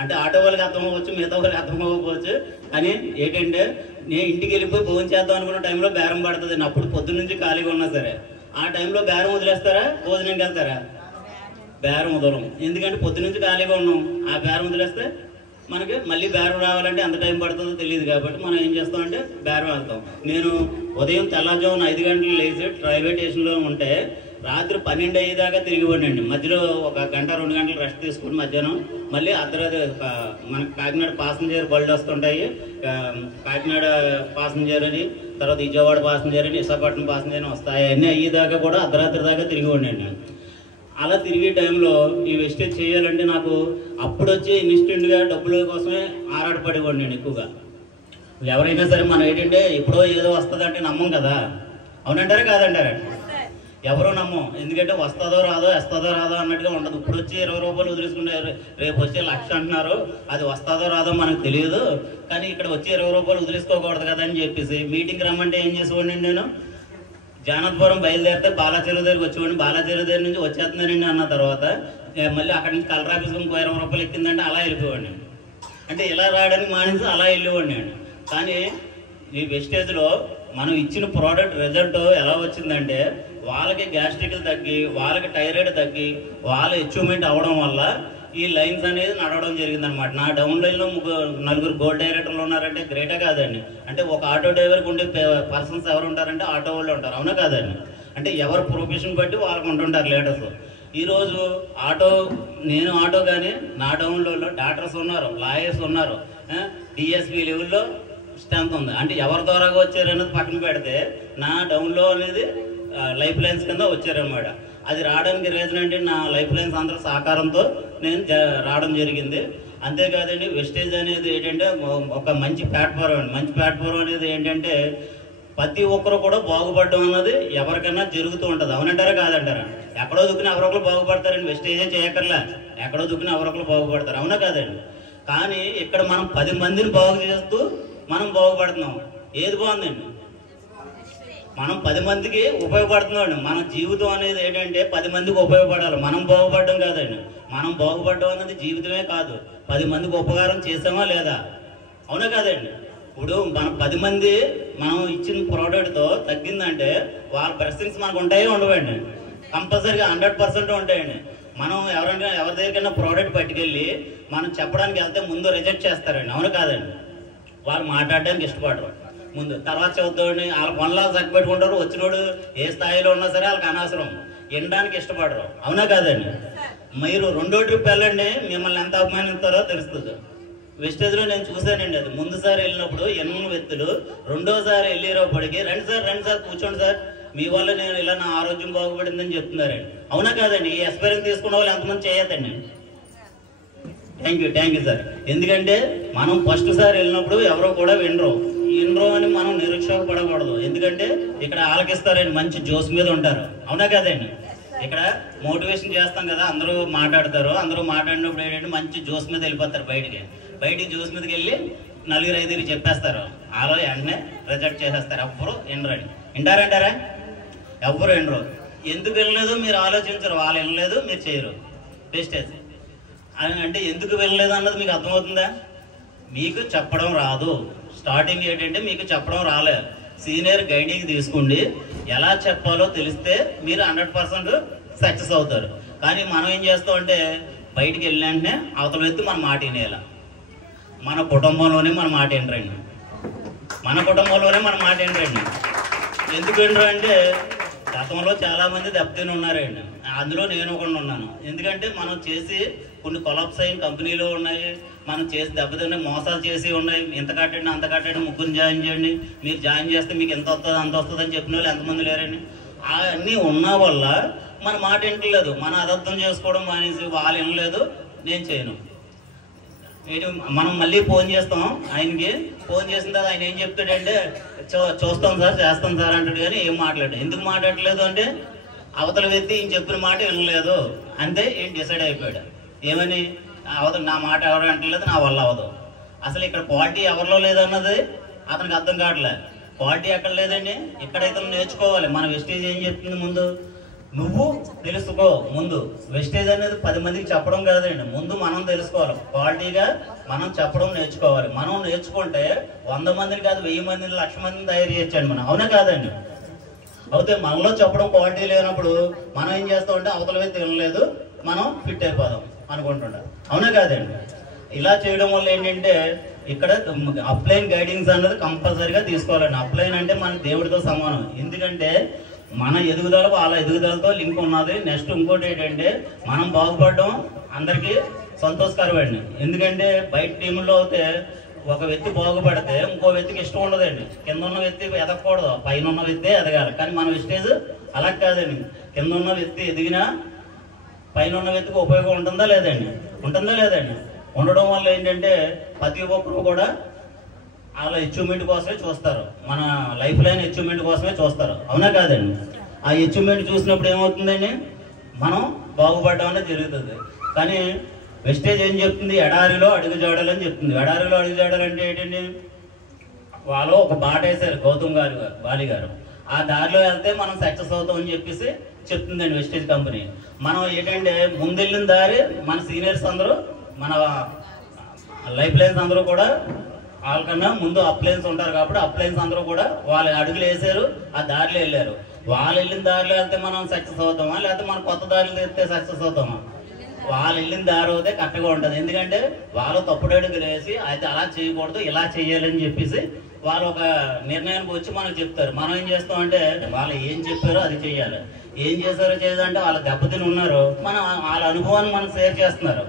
అంటే ఆటో వాళ్ళకి అర్థం అవ్వచ్చు, మిగతా వాళ్ళకి అర్థం అవ్వకపోవచ్చు. కానీ ఏంటంటే నేను ఇంటికి వెళ్ళిపోయి భోజనం చేద్దాం అనుకున్న టైంలో బేరం పడుతుంది. అప్పుడు పొద్దున్న నుంచి ఖాళీగా ఉన్నా సరే ఆ టైంలో బేరం వదిలేస్తారా, భోజనంకి వెళ్తారా? బేరం వదలం. ఎందుకంటే పొద్దు నుంచి ఖాళీగా ఉన్నాం, ఆ బేరం వదిలేస్తే మనకి మళ్ళీ బేరం రావాలంటే ఎంత టైం పడుతుందో తెలియదు. కాబట్టి మనం ఏం చేస్తామంటే బేరం వెళ్తాం. నేను ఉదయం తెల్లవారుజామున 5 గంటలు లేచి రైల్వే స్టేషన్లో ఉంటే రాత్రి 12 అయ్యేదాకా తిరిగి పడండి. మధ్యలో 1 గంట 2 గంటలు రెస్ట్ తీసుకుని మధ్యాహ్నం మళ్ళీ అర్ధరాత్రి మనకి కాకినాడ పాసెంజర్ బళ్ళు వస్తుంటాయి. కాకినాడ పాసెంజర్ అని, తర్వాత విజయవాడ పాసెంజర్ అని, విశాఖపట్నం పాసెంజర్ అని వస్తాయి. అన్నీ అయ్యేదాకా కూడా అర్ధరాత్రి దాకా తిరిగి ఉండండి. అలా తిరిగే టైంలో ఈ వెస్టేజ్ చేయాలంటే నాకు అప్పుడు వచ్చే ఇన్స్టెంట్గా డబ్బుల కోసమే ఆరాటపడి ఉండండి ఎక్కువగా. ఎవరైనా సరే మనం ఏంటంటే ఎప్పుడో ఏదో వస్తుందంటే నమ్మం కదా. అవునంటారా కాదంటారా? ఎవరో నమ్మం. ఎందుకంటే వస్తుందో రాదో, వస్తుందో రాదో అన్నట్టుగా ఉండదు. ఇప్పుడు వచ్చి 20 రూపాయలు వదిలేసుకుంటే రేపు వచ్చే 1,00,000 అంటున్నారు. అది వస్తుందో రాదో మనకు తెలియదు. కానీ ఇక్కడ వచ్చి 20 రూపాయలు వదిలేసుకోకూడదు కదా అని చెప్పేసి మీటింగ్ రమ్మంటే ఏం చేసేవాడిని నేను, జానత్పురం బయలుదేరితే బాలాచెరువు దగ్గరికి వచ్చేవాడిని. బాలాచెరువు దగ్గర నుంచి వచ్చేస్తున్నానండి అన్న తర్వాత మళ్ళీ అక్కడి నుంచి కలెక్టర్ ఆఫీస్కి ఇంకో 20 రూపాయలు ఎక్కిందంటే అలా వెళ్ళిపోవాడిని. అంటే ఇలా రావడానికి మానేసి అలా వెళ్ళేవాడిని నేను. కానీ ఈ వెస్టేజ్లో మనం ఇచ్చిన ప్రోడక్ట్ రిజల్ట్ ఎలా వచ్చిందంటే వాళ్ళకి గ్యాస్ట్రిక్లు తగ్గి, వాళ్ళకి థైరాయిడ్ తగ్గి, వాళ్ళ అచీవ్మెంట్ అవ్వడం వల్ల ఈ లైన్స్ అనేది నడవడం జరిగిందనమాట. నా డౌన్ లైన్లో 4 గోల్డ్ డైరెక్టర్లు ఉన్నారంటే గ్రేటే కాదండి. అంటే ఒక ఆటో డ్రైవర్కి ఉండే పర్సన్స్ ఎవరు ఉంటారంటే ఆటో వాళ్ళు ఉంటారు. అవునా కాదండి? అంటే ఎవరు ప్రొఫెషన్ బట్టి వాళ్ళకు ఉంటుంటారు లీడర్స్. ఈరోజు నేను ఆటో కానీ నా డౌన్లో డాక్టర్స్ ఉన్నారు, లాయర్స్ ఉన్నారు, డిఎస్పీ లెవెల్లో స్ట్రెంత్ ఉంది. అంటే ఎవరి ద్వారాగా వచ్చారనేది పక్కన పెడితే నా డౌన్లో అనేది లైఫ్ లైన్స్ కింద వచ్చారనమాట. అది రావడానికి రీజన్ ఏంటి, నా లైఫ్ లైన్స్ అందరూ సహకారంతో నేను రావడం జరిగింది. అంతేకాదండి వెస్టేజ్ అనేది ఏంటంటే ఒక మంచి ప్లాట్ఫామ్ అండి. మంచి ప్లాట్ఫామ్ అనేది ఏంటంటే ప్రతి ఒక్కరు కూడా బాగుపడడం అన్నది ఎవరికైనా జరుగుతూ ఉంటుంది. అవునంటారా కాదంటారా? ఎక్కడో దుక్కుని ఎవరొకరు బాగుపడతారండి. వెస్టేజే చేయక్కర్లే, ఎక్కడో దుక్కుని ఎవరొకరు బాగుపడతారు. అవునా కాదండి? కానీ ఇక్కడ మనం 10 మందిని బాగు చేస్తూ మనం బాగుపడుతున్నాం. ఏది బాగుందండి? మనం 10 మందికి ఉపయోగపడుతున్నాడు. మన జీవితం అనేది ఏంటంటే 10 మందికి ఉపయోగపడాలి, మనం బాగుపడడం కాదండి. మనం బాగుపడడం అనేది జీవితమే కాదు, 10 మందికి ఉపకారం చేసామా లేదా, అవునా కాదండి. ఇప్పుడు మనం 10 మంది మనం ఇచ్చిన ప్రోడక్ట్తో తగ్గిందంటే వాళ్ళ బ్లెస్సింగ్స్ మనకు ఉంటాయో ఉండవండి, కంపల్సరీగా 100% ఉంటాయండి. మనం ఎవరి దగ్గరికైనా ప్రోడక్ట్ పట్టుకెళ్ళి మనం చెప్పడానికి వెళ్తే ముందు రిజెక్ట్ చేస్తారండి, అవును కాదండి. వాళ్ళు మాట్లాడడానికి ఇష్టపడరు, ముందు తర్వాత చదువుతాడు వాళ్ళ పనులు చక్కబెట్టుకుంటారు. వచ్చినోడు ఏ స్థాయిలో ఉన్నా సరే వాళ్ళకి అనవసరం, వినడానికి ఇష్టపడరు, అవునా కాదండి. మీరు 2వ ట్రిప్ వెళ్ళండి, మిమ్మల్ని ఎంత అభిమానిస్తారో తెలుస్తుంది. వెస్టేజ్లో నేను చూశానండి, అది ముందుసారి వెళ్ళినప్పుడు 8 వ్యక్తులు 2వసారి వెళ్ళేటప్పటికి రండి సార్ కూర్చోండి సార్, మీ వల్ల నేను ఇలా నా ఆరోగ్యం బాగుపడిందని చెప్తున్నారండి, అవునా కాదండి. ఈ ఎక్స్పీరియన్స్ తీసుకున్న వాళ్ళు ఎంతమంది చేయొద్దండి. Thank you sir. ఎందుకంటే మనం ఫస్ట్ సారి వెళ్ళినప్పుడు ఎవరో కూడా వినరు అని మనం నిరుత్సాహపడకూడదు. ఎందుకంటే ఇక్కడ ఆలకిస్తారండి, మంచి జోస్ మీద ఉంటారు, అవునా కాదండి. ఇక్కడ మోటివేషన్ చేస్తాం కదా, అందరూ మాట్లాడతారు. అందరూ మాట్లాడినప్పుడు ఏంటంటే మంచి జోస్ మీద వెళ్ళిపోతారు, బయటికి జోస్ మీదకి వెళ్ళి 4-5 చెప్పేస్తారు. వాళ్ళు వెంటనే రిజెక్ట్ చేసేస్తారు, ఎవ్వరు వినరండి. వింటారంటారా? ఎవ్వరు వినరు. ఎందుకు వినలేదు మీరు ఆలోచించరు, వాళ్ళు వినలేదు మీరు చేయరు, వేస్టేజ్ అని. అంటే ఎందుకు వినలేదు అన్నది మీకు అర్థమవుతుందా? మీకు చెప్పడం రాదు. స్టార్టింగ్ ఏంటంటే మీకు చెప్పడం రాలేదు, సీనియర్ గైడింగ్ తీసుకోండి. ఎలా చెప్పాలో తెలిస్తే మీరు 100% సక్సెస్ అవుతారు. కానీ మనం ఏం చేస్తామంటే బయటికి వెళ్ళిన వెంటనే అవతల వ్యక్తి మన మాట వినేయాలి. మన కుటుంబంలోనే మన మాట ఏంటండి, ఎందుకు వినరు అంటే గతంలో చాలా మంది దెబ్బతిని ఉన్నారండి, అందులో నేను కూడా ఉన్నాను. ఎందుకంటే మనం చేసి కొన్ని కొలాప్స్ అయిన కంపెనీలు ఉన్నాయి, మనం చేసి దెబ్బతిని మోసాలు చేసి ఉన్నాయి. ఇంత కట్టండి అంత కట్టండి, ముగ్గురు జాయిన్ చేయండి, మీరు జాయిన్ చేస్తే మీకు ఎంత వస్తుంది అంత వస్తుంది అని చెప్పిన వాళ్ళు ఎంతమంది లేరండి. అవన్నీ ఉన్న వల్ల మన మాట వినట్లేదు, మనం అదర్థం చేసుకోవడం మానేసి వాళ్ళు వినలేదు నేను చేయను. మనం మళ్ళీ ఫోన్ చేస్తాం ఆయనకి, ఫోన్ చేసిన తర్వాత ఆయన ఏం చెప్తాడంటే చూస్తాం సార్ చేస్తాం సార్ అంటాడు, కానీ ఏం మాట్లాడు. ఎందుకు మాట్లాడలేదు అంటే అవతల వ్యక్తి ఈయన చెప్పిన మాట వినలేదు అంతే, ఏం డిసైడ్ అయిపోయాడు. ఏమని అవతల నా మాట ఎవరు అంటలేదు, నా వల్ల అవ్వదు. అసలు ఇక్కడ క్వాలిటీ ఎవరిలో లేదన్నది అతనికి అర్థం కావట్లేదు. క్వాలిటీ ఎక్కడ లేదండి, ఇక్కడైతే నేర్చుకోవాలి. మన వెస్టేజ్ ఏం చెప్తుంది, ముందు నువ్వు తెలుసుకో. ముందు వెస్టేజ్ అనేది 10 మందికి చెప్పడం కాదండి, ముందు మనం తెలుసుకోవాలి. క్వాలిటీగా మనం చెప్పడం నేర్చుకోవాలి. మనం నేర్చుకుంటే 100 మందిని కాదు 1000 మందిని 1,00,000 మందిని తయారు చేయొచ్చండి మనం, అవునా కాదండి. అయితే మనలో చెప్పడం క్వాలిటీ లేనప్పుడు మనం ఏం చేస్తామంటే అవతల వ్యక్తి వినలేదు మనం ఫిట్ అయిపోదాం అనుకుంటుంటాం, అవునా కాదండి. ఇలా చేయడం వల్ల ఏంటంటే ఇక్కడ అప్లైన్ గైడింగ్స్ అన్నది కంపల్సరీగా తీసుకోవాలండి. అప్లైన్ అంటే మన దేవుడితో సమానం. ఎందుకంటే మన ఎదుగుదల వాళ్ళ ఎదుగుదలతో లింక్ ఉన్నది. నెక్స్ట్ ఇంకోటి ఏంటంటే మనం బాగుపడడం అందరికీ సంతోషకరమండి. ఎందుకంటే బయట టీంలో అయితే ఒక వ్యక్తి బాగుపడితే ఇంకో వ్యక్తికి ఇష్టం ఉండదండి. కింద ఉన్న వ్యక్తి ఎదగకూడదు, పైన ఉన్న వ్యక్తి ఎదగాలి. కానీ మన వెస్టేజ్ అలా కాదండి, కింద ఉన్న వ్యక్తి ఎదిగినా పైన ఉన్న వ్యక్తికి ఉపయోగం ఉంటుందా లేదండి, ఉండడం వల్ల ఏంటంటే ప్రతి ఒక్కరు కూడా వాళ్ళ అచీవ్మెంట్ కోసమే చూస్తారు, మన లైఫ్ లైన్ అచీవ్మెంట్ కోసమే చూస్తారు, అవునా కాదండి. ఆ అచీవ్మెంట్ చూసినప్పుడు ఏమవుతుందండి, మనం బాగుపడడం అనేది జరుగుతుంది. కానీ వెస్టేజ్ ఏం చెప్తుంది, ఎడారిలో అడుగుజాడాలని చెప్తుంది. ఎడారిలో అడుగుజాడాలంటే ఏంటండి, వాళ్ళు ఒక బాట వేశారు గౌతమ్ బాలి గారు, ఆ దారిలో వెళ్తే మనం సక్సెస్ అవుతాం అని చెప్పేసి చెప్తుందండి వెస్టేజ్ కంపెనీ. మనం ఏంటంటే ముందెళ్ళిన దారి మన సీనియర్స్ అందరూ మన లైఫ్ లైన్స్ అందరూ కూడా వాళ్ళకన్నా ముందు అప్లైన్స్ ఉంటారు కాబట్టి అప్లైన్స్ అందరూ కూడా వాళ్ళ అడుగులు వేసారు, ఆ దారిలో వెళ్ళారు. వాళ్ళు వెళ్ళిన దారిలో వెళ్తే మనం సక్సెస్ అవుతామా, లేకపోతే మనం కొత్త దారిలో వెళ్తే సక్సెస్ అవుతామా? వాళ్ళు వెళ్ళిన దారి అయితే కరెక్ట్గా ఉంటుంది. ఎందుకంటే వాళ్ళు తప్పుడు అడుగులు వేసి అయితే అలా చేయకూడదు ఇలా చేయాలని చెప్పేసి వాళ్ళు ఒక నిర్ణయానికి వచ్చి మనకు చెప్తారు. మనం ఏం చేస్తామంటే వాళ్ళు ఏం చెప్పారో అది చేయాలి, ఏం చేశారో చేయాలంటే వాళ్ళ దెబ్బతిని ఉన్నారు, మనం వాళ్ళ అనుభవాన్ని మనం షేర్ చేస్తున్నారు.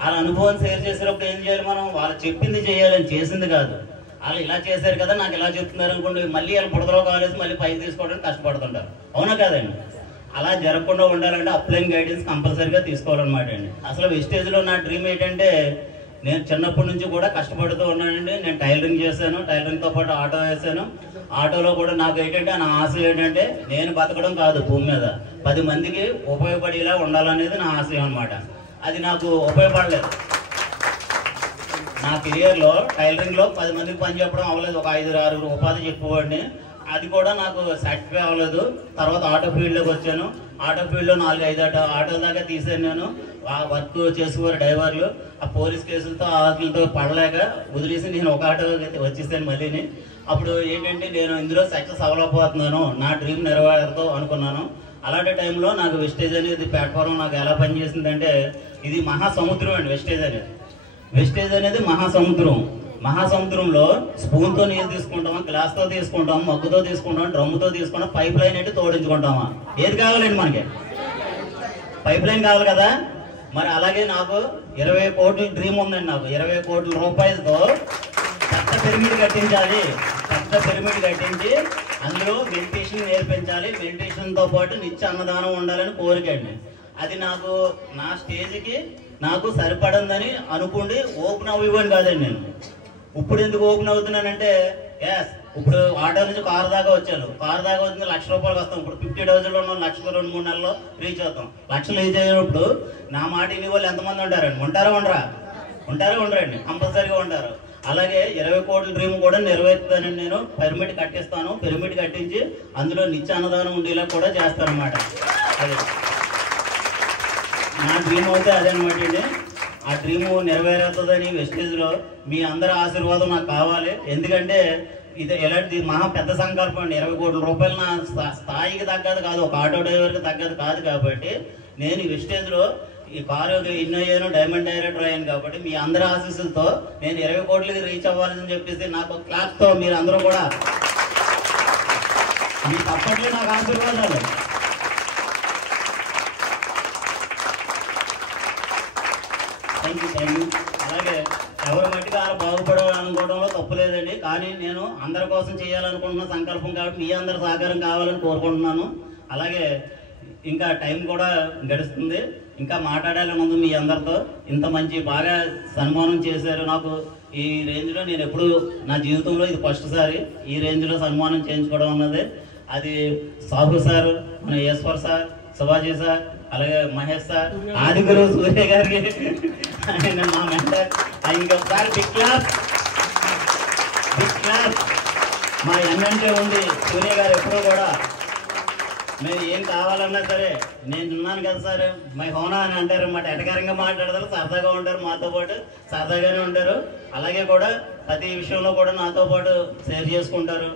వాళ్ళ అనుభవం షేర్ చేసేటప్పుడు ఏం చేయాలి, మనం వాళ్ళు చెప్పింది చేయాలని, చేసింది కాదు. వాళ్ళు ఇలా చేశారు కదా నాకు ఇలా చెప్తున్నారు అనుకోండి, మళ్ళీ వాళ్ళు బుడదలో కాలేసి మళ్ళీ పైకి తీసుకోవడానికి కష్టపడుతుంటారు, అవునా కాదండి. అలా జరగకుండా ఉండాలంటే అప్లైన్ గైడెన్స్ కంపల్సరీగా తీసుకోవాలన్నమాట అండి. అసలు వెస్టేజ్లో నా డ్రీమ్ ఏంటంటే నేను చిన్నప్పటి నుంచి కూడా కష్టపడుతూ ఉన్నానండి. నేను టైలరింగ్ చేశాను, టైలరింగ్తో పాటు ఆటో వేసాను. ఆటోలో కూడా నాకు ఏంటంటే నా ఆశ ఏంటంటే నేను బతకడం కాదు, భూమి మీద 10 మందికి ఉపయోగపడేలా ఉండాలనేది నా ఆశయం అనమాట. అది నాకు ఉపయోగపడలేదు. నా కెరియర్లో టైలరింగ్లో 10 మందికి పని చెప్పడం అవ్వలేదు, ఒక 5-6 ఉపాధి చెప్పేవాడిని. అది కూడా నాకు సాటిస్ఫై అవ్వలేదు. తర్వాత ఆటో ఫీల్డ్లోకి వచ్చాను. ఆటో ఫీల్డ్లో 4-5 ఆటోల దాకా తీసాను నేను. వర్క్ చేసుకోరు డ్రైవర్లు. ఆ పోలీస్ కేసులతో ఆటలతో పడలేక వదిలేసి నేను ఒక ఆటో వచ్చేసాను మళ్ళీని. అప్పుడు ఏంటంటే నేను ఇందులో సక్సెస్ అవ్వలేకపోతున్నాను, నా డ్రీమ్ నెరవేరతో అనుకున్నాను. అలాంటి టైంలో నాకు వెస్టేజ్ అనేది ప్లాట్ఫామ్ నాకు ఎలా పనిచేసిందంటే, ఇది మహాసముద్రం అండి. వెస్టేజ్ అనేది మహాసముద్రంలో స్పూన్తో నీళ్ళు తీసుకుంటామా, గ్లాస్తో తీసుకుంటాం, మగ్గుతో తీసుకుంటాం, డ్రమ్ముతో తీసుకుంటాం, పైప్ లైన్ అయితే తోడించుకుంటామా? ఏది కావాలండి మనకి? పైప్ లైన్ కావాలి కదా. మరి అలాగే నాకు 20 కోట్ల డ్రీమ్ ఉందండి. నాకు 20 కోట్ల రూపాయలతో పెద్ద పిరమిడ్ కట్టించాలి. పెద్ద పిరమిడ్ కట్టించి అందులో మెడిటేషన్ నేర్పించాలి. మెడిటేషన్తో పాటు నిత్య అన్నదానం ఉండాలని కోరిక అండి. అది నాకు నా స్టేజ్కి నాకు సరిపడిందని అనుకుండి ఓపెన్ అవ్వని కాదండి. నేను ఇప్పుడు ఎందుకు ఓపెన్ అవుతున్నానంటే, ఇప్పుడు ఆటో నుంచి కారు దాకా వచ్చాను. కారు దాకా వచ్చింది ₹1,00,000 వస్తాం. ఇప్పుడు 50,000 ఉన్న లక్షలు 2-3 నెలల్లో రీచ్ అవుతాం. లక్షలు రీచ్ అయినప్పుడు నా మాట ఇన్ని వాళ్ళు ఎంతమంది ఉంటారండి? ఉండరండి, కంపల్సరీగా ఉంటారు. అలాగే 20 కోట్ల డ్రీమ్ కూడా నెరవేరుతానని నేను పిరమిడ్ కట్టిస్తాను. పిరమిడ్ కట్టించి అందులో నిత్య అన్నదానం ఉండేలా కూడా చేస్తానన్నమాట. అదే నా డ్రీమ్ అయితే అదనమాట అండి. ఆ డ్రీమ్ నెరవేరుతుందని వెస్టేజ్లో మీ అందరి ఆశీర్వాదం నాకు కావాలి. ఎందుకంటే ఇది ఎలాంటి మహా పెద్ద సంకల్పం అండి. 20 కోట్ల రూపాయలు నా స్థాయికి తగ్గదు కాదు, ఒక ఆటో డ్రైవర్కి తగ్గదు కాదు. కాబట్టి నేను ఈ వెస్టేజ్లో ఈ కారు ఇన్ అయ్యాను, డైమండ్ డైరెక్టర్ అయ్యాను. కాబట్టి మీ అందరి ఆశీస్సులతో నేను 20 కోట్లకి రీచ్ అవ్వాలని చెప్పేసి నాకు క్లాప్తో మీరు అందరూ కూడా మీ తప్పట్లే నాకు ఆశీర్వాదాలు. Thank you. అలాగే ఎవరి మట్టిగా అలా బాగుపడాలనుకోవడంలో తప్పు లేదండి. కానీ నేను అందరి కోసం చేయాలనుకుంటున్న సంకల్పం కాబట్టి మీ అందరి సహకారం కావాలని కోరుకుంటున్నాను. అలాగే ఇంకా టైం కూడా గడుస్తుంది, ఇంకా మాట్లాడాలని ఉంది మీ అందరితో. ఇంత మంచి బాగా సన్మానం చేశారు. నాకు ఈ రేంజ్లో నేను ఎప్పుడు నా జీవితంలో ఇది ఫస్ట్ సారి ఈ రేంజ్లో సన్మానం చేయించుకోవడం అన్నది. అది సాహు సార్, మన ఈశ్వర్ సార్, శివాజీ సార్, అలాగే మహేష్ సార్, ఆదిగురు సూర్య గారికి, ఆయన మా మెంటర్. ఇంకొకసారి బిగ్ క్లాస్. మా ఎన్నంటే ఉంది సూర్య గారు. ఎప్పుడూ కూడా మేము ఏం కావాలన్నా సరే నేను ఉన్నాను కదా సార్, మై హోనా అని అంటారు అన్నమాట. ఎటకారంగా మాట్లాడతారు, సరదాగా ఉంటారు, మాతో పాటు సరదాగానే ఉంటారు. అలాగే కూడా ప్రతి విషయంలో కూడా నాతో పాటు షేర్ చేసుకుంటారు.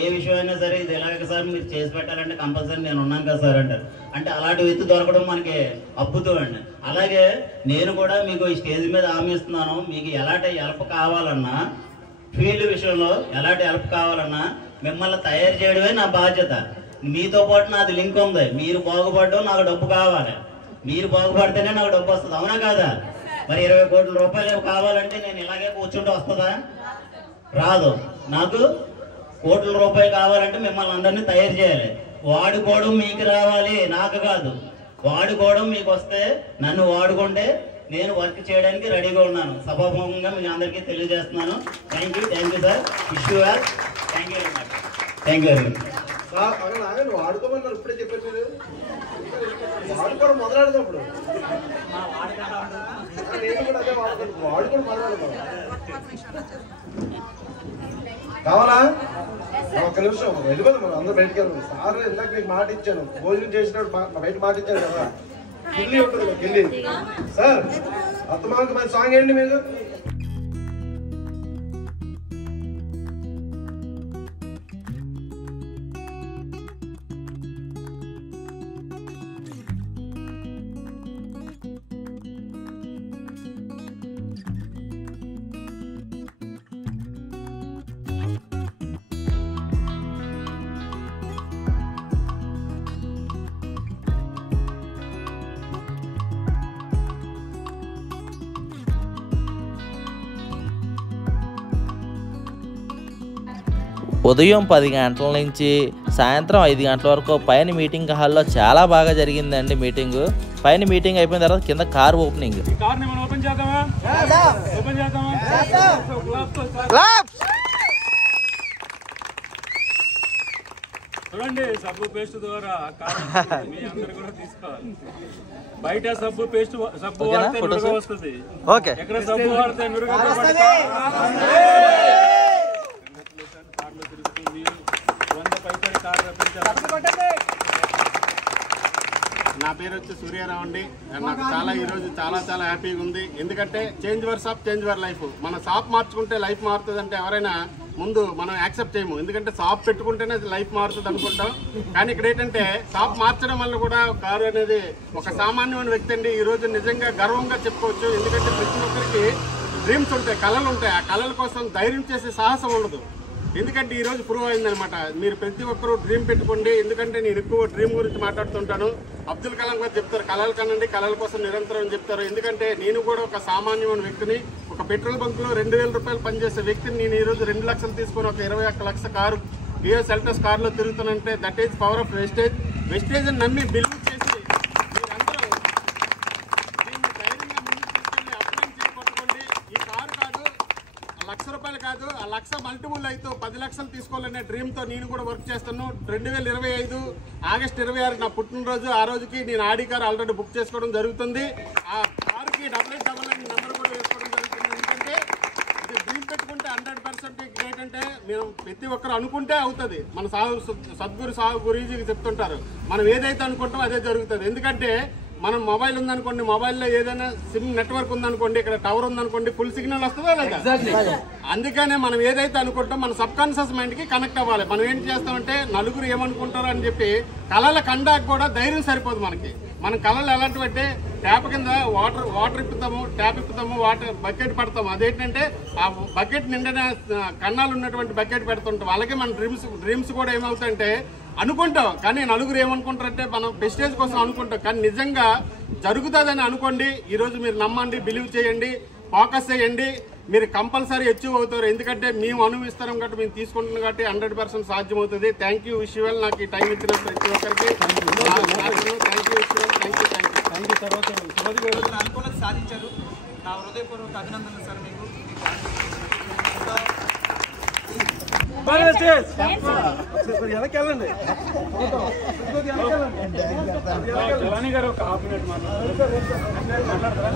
ఏ విషయం అయినా సరే ఇది ఎలాగ సార్ మీరు చేసి పెట్టాలంటే కంపల్సరీ నేను ఉన్నాను కదా సార్ అంటారు. అంటే అలాంటి వ్యక్తి దొరకడం మనకి అద్భుతం అండి. అలాగే నేను కూడా మీకు ఈ స్టేజ్ మీద హామీ ఇస్తున్నాను, మీకు ఎలాంటి హెల్ప్ కావాలన్నా, ఫీల్డ్ విషయంలో ఎలాంటి హెల్ప్ కావాలన్నా మిమ్మల్ని తయారు చేయడమే నా బాధ్యత. మీతో పాటు నాది లింక్ ఉంది. మీరు బాగుపడడం నాకు డబ్బు కావాలి, మీరు బాగుపడితేనే నాకు డబ్బు వస్తుంది. అవునా కాదా? మరి 20 కోట్ల రూపాయలు కావాలంటే నేను ఇలాగే కూర్చుంటే వస్తుందా? రాదు. నాకు కోట్ల రూపాయలు కావాలంటే మిమ్మల్ని అందరినీ తయారు చేయాలి. వాడుకోవడం మీకు రావాలి, నాకు కాదు. వాడుకోవడం మీకు వస్తే నన్ను వాడుకుంటే నేను వర్క్ చేయడానికి రెడీగా ఉన్నాను. సభాముఖంగా మీకు అందరికీ తెలియజేస్తున్నాను. Thank you sir. Wish you all. Thank you very much. నువ్వు వాడుకోమన్నారు ఇప్పుడే చెప్పారు మీరు. వాడుకోవడం మొదలాడేటప్పుడు నేను కూడా అదే వాడుకోవడం మొదలాడతాను. కావాలా? ఒక్క నిమిషం వెళ్ళిపోదాం, మనం అందరూ బయటకు వెళ్దాం. సార్ ఇందాక మీకు మాట ఇచ్చాను, భోజనం చేసినప్పుడు బయట మాట ఇచ్చాను కదా, కిల్లి ఉంటుంది కదా, కిల్లి. సార్ అత్తమాకు మరి సాంగ్ ఏంటి మీరు? ఉదయం 10 గంటల నుంచి సాయంత్రం 5 గంటల వరకు పైన మీటింగ్ హాల్లో చాలా బాగా జరిగిందండి మీటింగు. పైన మీటింగ్ అయిపోయిన తర్వాత కింద కార్ ఓపెనింగ్. చూడండి, సబ్బు పేస్ట్ ద్వారా మీ అందరు కూడా తీసుకోవాలి. బయట సబ్బు పేస్ట్ సబ్బు వాడితే నురుగు వస్తుంది, ఎక్కడ సబ్బు వాడితే నురుగు కార్లో తిరుగుతుంది. నా పేరు వచ్చి సూర్యారావు అండి. నాకు చాలా ఈరోజు చాలా చాలా హ్యాపీగా ఉంది. ఎందుకంటే change your shop change your life. మన షాప్ మార్చుకుంటే లైఫ్ మారుతుంది అంటే ఎవరైనా ముందు మనం యాక్సెప్ట్ చేయము. ఎందుకంటే షాప్ పెట్టుకుంటేనే లైఫ్ మారుతుంది అనుకుంటాం. కానీ ఇక్కడ ఏంటంటే షాప్ మార్చడం వల్ల కూడా కారు అనేది ఒక సామాన్యమైన వ్యక్తి అండి ఈరోజు నిజంగా గర్వంగా చెప్పుకోవచ్చు. ఎందుకంటే ప్రతి ఒక్కరికి డ్రీమ్స్ ఉంటాయి, కళలు ఉంటాయి. ఆ కళల కోసం ధైర్యం చేసే సాహసం ఉండదు. ఎందుకంటే ఈరోజు ప్రూవ్ అయిందనమాట. మీరు ప్రతి ఒక్కరూ డ్రీమ్ పెట్టుకోండి. ఎందుకంటే నేను ఎక్కువ డ్రీమ్ గురించి మాట్లాడుతుంటాను. అబ్దుల్ కలాం గారు చెప్తారు కళలు కనండి, కళల కోసం నిరంతరం చెప్తారు. ఎందుకంటే నేను కూడా ఒక సామాన్యమైన వ్యక్తిని, ఒక పెట్రోల్ బంక్లో 2000 రూపాయలు పనిచేసే వ్యక్తిని నేను ఈరోజు 2 లక్షలు తీసుకొని ఒక 21 లక్ష కారు డియో సెల్టస్ కారులో తిరుగుతానంటే that is power of wastage. Wastage అని నమ్మి బిలీవ్ చేసి మీరందరూ దీన్ని ధైర్యంగా ముందుకు తీసుకెళ్ళి అప్లై చేసి పట్టుకోండి. ఈ కారు కాదు, ₹1,00,000 కాదు, ఆ 1,00,000 మల్టిపుల్ అయితే 10 లక్షలు తీసుకోవాలనే డ్రీమ్తో నేను కూడా వర్క్ చేస్తాను. 2025 ఆగస్టు 26 నా పుట్టినరోజు. ఆ రోజుకి నేను ఆడి కారు ఆల్రెడీ బుక్ చేసుకోవడం జరుగుతుంది. ఆ కారుకి 8899 నెంబర్ కూడా వేసుకోవడం జరుగుతుంది. ఎందుకంటే ఇది డ్రీమ్ పెట్టుకుంటే 100% ఏంటంటే మేము ప్రతి ఒక్కరు అనుకుంటే అవుతుంది. మన సద్గురు గురూజీకి చెప్తుంటారు మనం ఏదైతే అనుకుంటామో అదే జరుగుతుంది. ఎందుకంటే మనం మొబైల్ ఉందనుకోండి, మొబైల్లో ఏదైనా సిమ్ నెట్వర్క్ ఉందనుకోండి, ఇక్కడ టవర్ ఉందనుకోండి, ఫుల్ సిగ్నల్ వస్తుందా లేదా? అందుకనే మనం ఏదైతే అనుకుంటాం మన సబ్ కాన్షియస్ మైండ్కి కనెక్ట్ అవ్వాలి. మనం ఏంటి చేస్తామంటే నలుగురు ఏమనుకుంటారో అని చెప్పి కళల కండాకి కూడా ధైర్యం సరిపోదు మనకి. మన కళలు ఎలాంటివి అంటే ట్యాప్ కింద వాటర్ ఇప్పుతాము, ట్యాప్ ఇప్పుతాము, వాటర్ బకెట్ పడతాము. అదేంటంటే ఆ బకెట్ నిండా కన్నాలు ఉన్నటువంటి బకెట్ పెడుతుంటాం. అలాగే మన డ్రీమ్స్ కూడా ఏమవుతాయంటే అనుకుంటాం, కానీ నలుగురు ఏమనుకుంటారంటే మనం ప్రెస్టేజ్ కోసం అనుకుంటాం, కానీ నిజంగా జరుగుతుందని అనుకోండి. ఈరోజు మీరు నమ్మండి, బిలీవ్ చేయండి, ఫోకస్ చేయండి, మీరు కంపల్సరీ అచీవ్ అవుతారు. ఎందుకంటే మేము అనుభవిస్తాం కాబట్టి మేము తీసుకుంటున్నాం కాబట్టి 100% సాధ్యమవుతుంది. థ్యాంక్ యూ విశ్వల్, నాకు ఈ టైం ఇచ్చిన ప్రతి ఒక్కరికి థ్యాంక్ యూ విశ్వల్, థ్యాంక్ యూ. అనుకున్నది సాధించారు. నా హృదయపూర్వక అభినందనలు సార్ మీకు. జవానీ గారు ఒక హాఫ్ మినిట్ మాట్లాడతారా?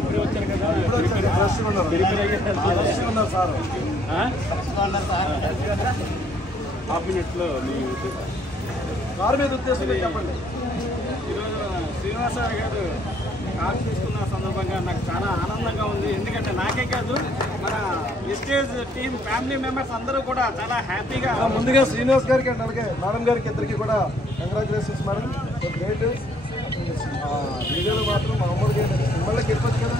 ఇప్పుడే వచ్చారు కదా, హాఫ్ మినిట్లో మీ కారు మీద ఉద్దేశం చెప్పండి. ఈరోజు శ్రీనివాస గారు కారు తీసుకున్న సందర్భంగా నాకు చాలా ఆనందంగా ఉంది. ఎందుకంటే నాకే కాదు మన వెస్టేజ్ టీమ్ ఫ్యామిలీ మెంబర్స్ అందరూ కూడా చాలా హ్యాపీగా. ముందుగా శ్రీనివాస్ గారికి అండ్ అలాగే మేడం గారికి ఇద్దరికి కూడా కంగ్రాచులేషన్స్ మేడం. గ్రేట్. వీడియోలో మాత్రం మామూలుగా మిమ్మల్ని గెలిపచ్చు కదా.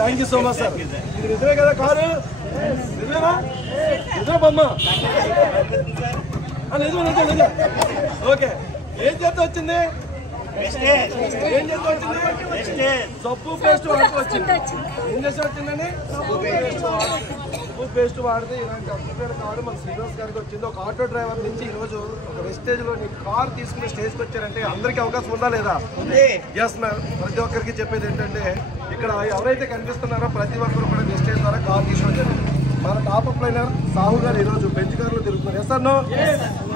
Thank you so much sir. ఇది నిజమే కదా కారు? నిజమేనా? నిజమే బొమ్మ? నిజమే. ఓకే, ఏం చేస్తే వచ్చింది? ఏం చేస్తే వచ్చింది? సబ్బు పేస్ట్ వాడుతూ వచ్చింది. ఏం చేస్తే వచ్చిందని? సబ్బు పేస్ట్ వాడితే ఇలాంటి అద్భుతమైన కారు మన శ్రీనివాస్ గారికి వచ్చింది. ఒక ఆటో డ్రైవర్ నుంచి ఈరోజు ఒక వెస్టేజ్లో కారు తీసుకుని స్టేజ్కి వచ్చారంటే అందరికీ అవకాశం ఉందా లేదా? Yes ma'am. ప్రతి ఒక్కరికి చెప్పేది ఏంటంటే ఇక్కడ ఎవరైతే కనిపిస్తున్నారో ప్రతి ఒక్కరు కూడా వెస్టేజ్ ద్వారా కారు తీసుకొచ్చారు. మన టాప్ అప్ లైనర్ సాహు గారు ఈరోజు బెంచ్ కార్లో తిరుగుతున్నారు. Yes sir? నో?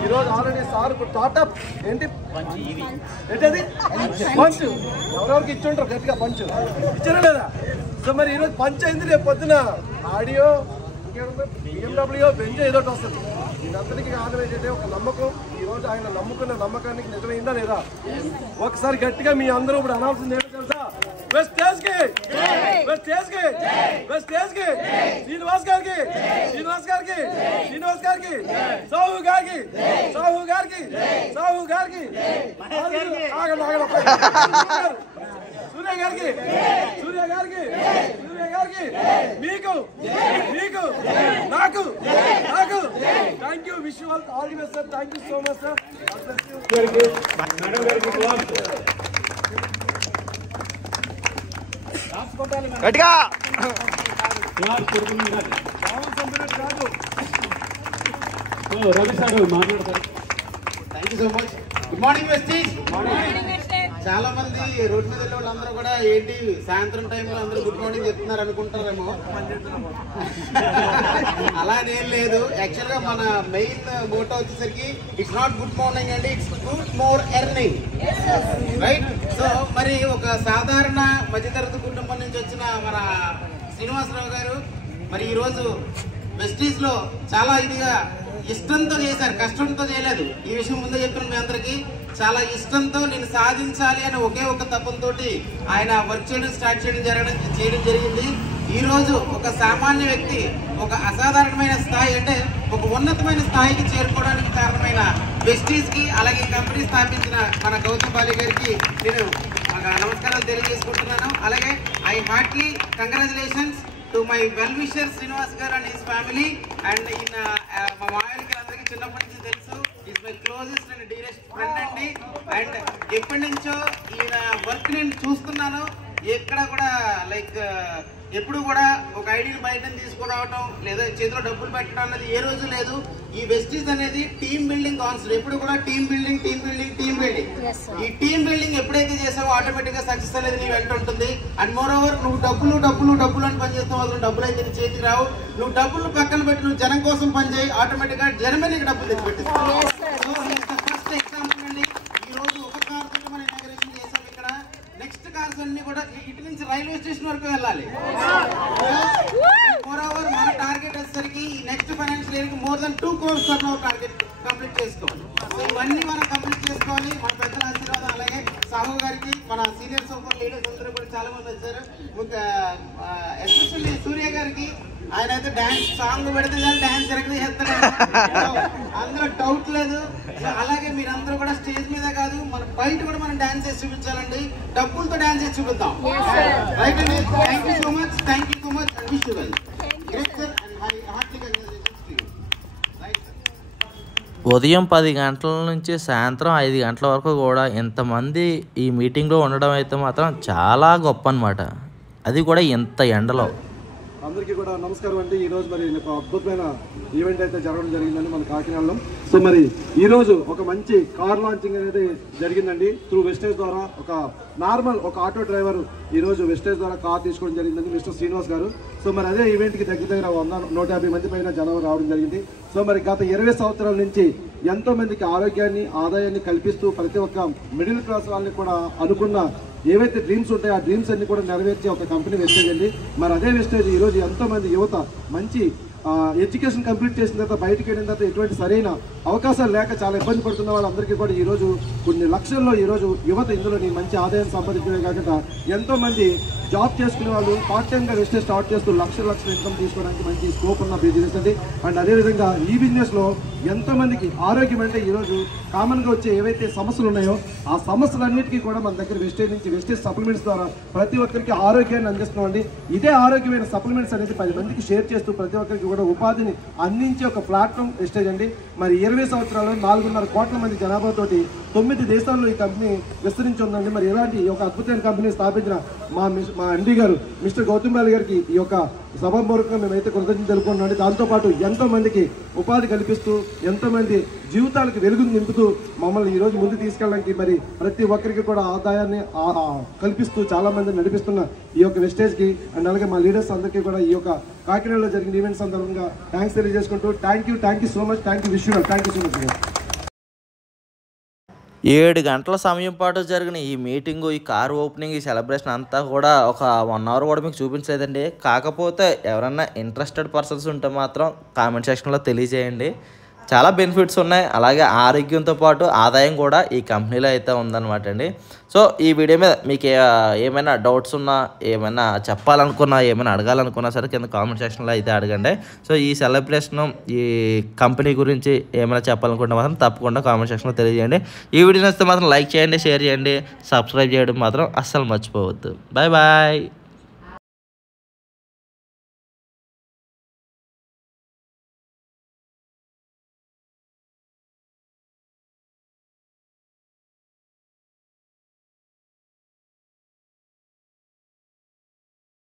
ఈరోజు ఆల్రెడీ సార్ టాటప్ ఏంటి ఏంటది పంచ్ ఎవరెవరికి ఇచ్చి ఉంటారు గట్టిగా పంచ్ ఇచ్చారా లేదా? సో మరి ఈరోజు పంచ్ అయింది. రేపు పొద్దున ఆడియో BMW బెంచ్ ఏదో వస్తుంది. దీనందరికీ కారణం ఏంటంటే ఒక నమ్మకం. ఈరోజు ఆయన నమ్ముకున్న నమ్మకానికి నిజమైందా లేదా? ఒకసారి గట్టిగా మీ అందరూ ఇప్పుడు అనాల్సింది ఏంటో తెలుసా? వెస్టేజ్ కి శ్రీనివాస్ గారికి సాహు గారికి సూర్య గారికి మీకు నాకు thank you. Wish you all the best sir. Thank you so much sir. గట్టిగా రవి సార్ మాట్లాడతారు. Thank you so much. Good morning Vestige. చాలా మంది రోడ్ మీద వెళ్ళే వాళ్ళందరూ కూడా ఏంటి సాయంత్రం టైంలో అందరూ గుడ్ మార్నింగ్ చెప్తున్నారు అనుకుంటారేమో. అలానేం లేదు. యాక్చువల్గా మన మెయిన్ మోటో వచ్చేసరికి ఇట్స్ నాట్ గుడ్ మార్నింగ్ అండి, it's good more earning, right? So మరి ఒక సాధారణ మధ్యతరగతి కుటుంబం నుంచి వచ్చిన మన శ్రీనివాసరావు గారు మరి ఈరోజు వెస్టీజ్లో చాలా ఇదిగా ఇష్టంతో చేశారు, కష్టంతో చేయలేదు. ఈ విషయం ముందే చెప్తున్నాను మీ అందరికీ. చాలా ఇష్టంతో నేను సాధించాలి అనే ఒకే ఒక తపంతో ఆయన వర్క్ చేయడం స్టార్ట్ చేయడం జరిగింది. ఈ రోజు ఒక సామాన్య వ్యక్తి ఒక అసాధారణమైన స్థాయి, అంటే ఒక ఉన్నతమైన స్థాయికి చేరుకోవడానికి కారణమైన వెస్టీజ్ కి, అలాగే కంపెనీ స్థాపించిన మన గౌతమ్ బాలి గారికి నేను నమస్కారాలు తెలియజేసుకుంటున్నాను. అలాగే I Hartley congratulations to my well wisher Srinivas గారు అండ్ హిస్ ఫ్యామిలీ. అండ్ ఈయన మా మామయ్యకి అందరికీ చిన్నప్పటి నుంచి తెలుసు. Is my closest and dearest friend అండి. అండ్ ఎప్పటి నుంచో ఈయన వర్క్ నేను చూస్తున్నాను. ఎక్కడ కూడా లైక్ ఎప్పుడు కూడా ఒక ఐడియాని బయట తీసుకురావటం లేదా చేతిలో డబ్బులు పెట్టడం అనేది ఏ రోజు లేదు. ఈ వెస్టీజ్ అనేది టీమ్ బిల్డింగ్ కాన్సెప్ట్. ఎప్పుడు కూడా టీమ్ బిల్డింగ్. ఈ టీమ్ బిల్డింగ్ ఎప్పుడైతే చేసావో ఆటోమేటిక్ గా సక్సెస్ అనేది నీ వెంట ఉంటుంది. అండ్ మోర్ ఓవర్ నువ్వు డబ్బులు అని పనిచేస్తావు, మాత్రం డబ్బులు అయితే నీ చేతికి రావు. నువ్వు డబ్బులు పక్కన పెట్టి నువ్వు జనం కోసం పనిచేయి, ఆటోమేటిక్ గా జనమే నీకు డబ్బులు తెచ్చిపెట్టిస్తావు. ఫస్ట్ ఎగ్జాంపుల్ అండి. ఈ రోజు ఒక కార్ తోటి మనం ఇనాగరేషన్ చేసాం. ఇక్కడ నెక్స్ట్ కార్స్ అన్ని కూడా ఇటు నుంచి రైల్వే స్టేషన్ వరకు వెళ్ళాలి. మోర్ ఓవర్ మన టార్గెట్ వచ్చేసరికి నెక్స్ట్ ఫైనాన్షియల్ ఇయర్ కి more than 2 crores target complete చేసుకోవాలి. సో ఇవన్నీ మనం కంప్లీట్ చేసుకోవాలి. మన పెద్దల ఆశీర్వాదం. అలాగే సాహు గారికి, మన సీనియర్ సూపర్ లీడర్స్ అందరూ కూడా చాలా మంది వచ్చారు. ఎస్పెషల్లీ సూర్య గారికి, ఆయన అయితే డాన్స్ సాంగ్ పెడితే డాన్స్ ఎరగది చేస్తాడు, అందులో డౌట్ లేదు. అలాగే మీరందరూ కూడా స్టేజ్ మీద కాదు, మన బయట కూడా మనం డాన్స్ చేసి చూపించాలండి. డబ్బులతో డాన్స్ చేసి చూపిద్దాం. రైట్ అండి. Thank you so much and wish you well. Great sir and Hartley congratulations to you. Right sir. ఉదయం 10 గంటల నుంచి సాయంత్రం 5 గంటల వరకు కూడా ఇంతమంది ఈ మీటింగ్లో ఉండడం అయితే మాత్రం చాలా గొప్ప అనమాట. అది కూడా ఇంత ఎండలో. అందరికీ కూడా నమస్కారం అండి. ఈరోజు మరి ఒక అద్భుతమైన ఈవెంట్ అయితే జరగడం జరిగిందండి మన కాకినాడలో. సో మరి ఈరోజు ఒక మంచి కార్ లాంచింగ్ అనేది జరిగిందండి త్రూ వెస్టేజ్ ద్వారా. ఒక నార్మల్ ఒక ఆటో డ్రైవర్ ఈరోజు వెస్టేజ్ ద్వారా కార్ తీసుకోవడం జరిగిందండి, మిస్టర్ శ్రీనివాస్ గారు. సో మరి అదే ఈవెంట్కి దగ్గర 150 మంది పైన జనం రావడం జరిగింది. సో మరి గత 20 సంవత్సరాల నుంచి ఎంతో మందికి ఆరోగ్యాన్ని, ఆదాయాన్ని కల్పిస్తూ ప్రతి ఒక్క మిడిల్ క్లాస్ వాళ్ళని కూడా అనుకున్న ఏవైతే డ్రీమ్స్ ఉంటాయో ఆ డ్రీమ్స్ అన్ని కూడా నెరవేర్చే ఒక కంపెనీ వెస్టేజ్ అండి. మరి అదే వెస్టేజ్ ఈరోజు ఎంతోమంది యువత మంచి ఎడ్యుకేషన్ కంప్లీట్ చేసిన తర్వాత బయటకు వెళ్ళిన తర్వాత ఎటువంటి సరైన అవకాశాలు లేక చాలా ఇబ్బంది పడుతున్న వాళ్ళందరికీ కూడా ఈరోజు కొన్ని లక్షల్లో ఈరోజు యువత ఇందులో మంచి ఆదాయం సంపాదించడమే కాకుండా ఎంతోమంది జాబ్ చేసుకునే వాళ్ళు పార్ట్ టైమ్గా వెస్టేజ్ స్టార్ట్ చేస్తూ లక్షల ఇన్కమ్ తీసుకోవడానికి మంచి స్కోప్ ఉన్న బిజినెస్ అండి. అండ్ అదేవిధంగా ఈ బిజినెస్లో ఎంతోమందికి ఆరోగ్యం అంటే ఈరోజు కామన్గా వచ్చే ఏవైతే సమస్యలు ఉన్నాయో ఆ సమస్యలన్నిటికీ కూడా మన దగ్గర వెస్టేజ్ నుంచి వెస్టేజ్ సప్లిమెంట్స్ ద్వారా ప్రతి ఒక్కరికి ఆరోగ్యాన్ని అందిస్తున్నామండి. ఇదే ఆరోగ్యమైన సప్లిమెంట్స్ అనేది 10 మందికి షేర్ చేస్తూ ప్రతి ఒక్కరికి కూడా ఉపాధిని అందించే ఒక ప్లాట్ఫామ్ వెస్టేజ్ అండి. మరి 20 సంవత్సరాల్లో 4.5 కోట్ల మంది జనాభాతోటి 9 దేశాల్లో ఈ కంపెనీ విస్తరించి ఉందండి. మరి ఇలాంటి ఒక అద్భుతమైన కంపెనీ స్థాపించిన మా ఎండీ గారు మిస్టర్ గౌతమ్ బాలి గారికి ఈ యొక్క సభాపూర్వకంగా మేమైతే కృతజ్ఞతలు తెలుపుకుంటున్నాం. దాంతోపాటు ఎంతో మందికి ఉపాధి కల్పిస్తూ ఎంతోమంది జీవితాలకు వెలుగును నింపుతూ మమ్మల్ని ఈరోజు ముందుకు తీసుకెళ్ళడానికి మరి ప్రతి ఒక్కరికి కూడా ఆదాయాన్ని కల్పిస్తూ చాలా మంది నడిపిస్తున్న ఈ యొక్క వెస్టేజ్కి అండ్ అలాగే మా లీడర్స్ అందరికీ కూడా ఈ యొక్క కాకినాడలో జరిగిన ఈవెంట్ సందర్భంగా థ్యాంక్స్ తెలియజేసుకుంటూ thank you so much. Thank you so much. 7 గంటల సమయం పాటు జరిగిన ఈ మీటింగు, ఈ కార్ ఓపెనింగ్, ఈ సెలబ్రేషన్ అంతా కూడా ఒక 1 అవర్ కూడా మీకు చూపించలేదండి. కాకపోతే ఎవరన్నా ఇంట్రెస్టెడ్ పర్సన్స్ ఉంటే మాత్రం కామెంట్ సెక్షన్లో తెలియజేయండి. చాలా బెనిఫిట్స్ ఉన్నాయి. అలాగే ఆరోగ్యంతో పాటు ఆదాయం కూడా ఈ కంపెనీలో అయితే ఉందన్నమాట అండి. సో ఈ వీడియో మీద మీకు ఏమైనా డౌట్స్ ఉన్నా, ఏమైనా చెప్పాలనుకున్నా, ఏమైనా అడగాలనుకున్నా సరే కింద కామెంట్ సెక్షన్లో అయితే అడగండి. సో ఈ సెలబ్రేషన్, ఈ కంపెనీ గురించి ఏమైనా చెప్పాలనుకుంటే మాత్రం తప్పకుండా కామెంట్ సెక్షన్లో తెలియజేయండి. ఈ వీడియో నచ్చితే మాత్రం లైక్ చేయండి, షేర్ చేయండి, సబ్స్క్రైబ్ చేయడం మాత్రం అస్సలు మర్చిపోవద్దు. Bye bye.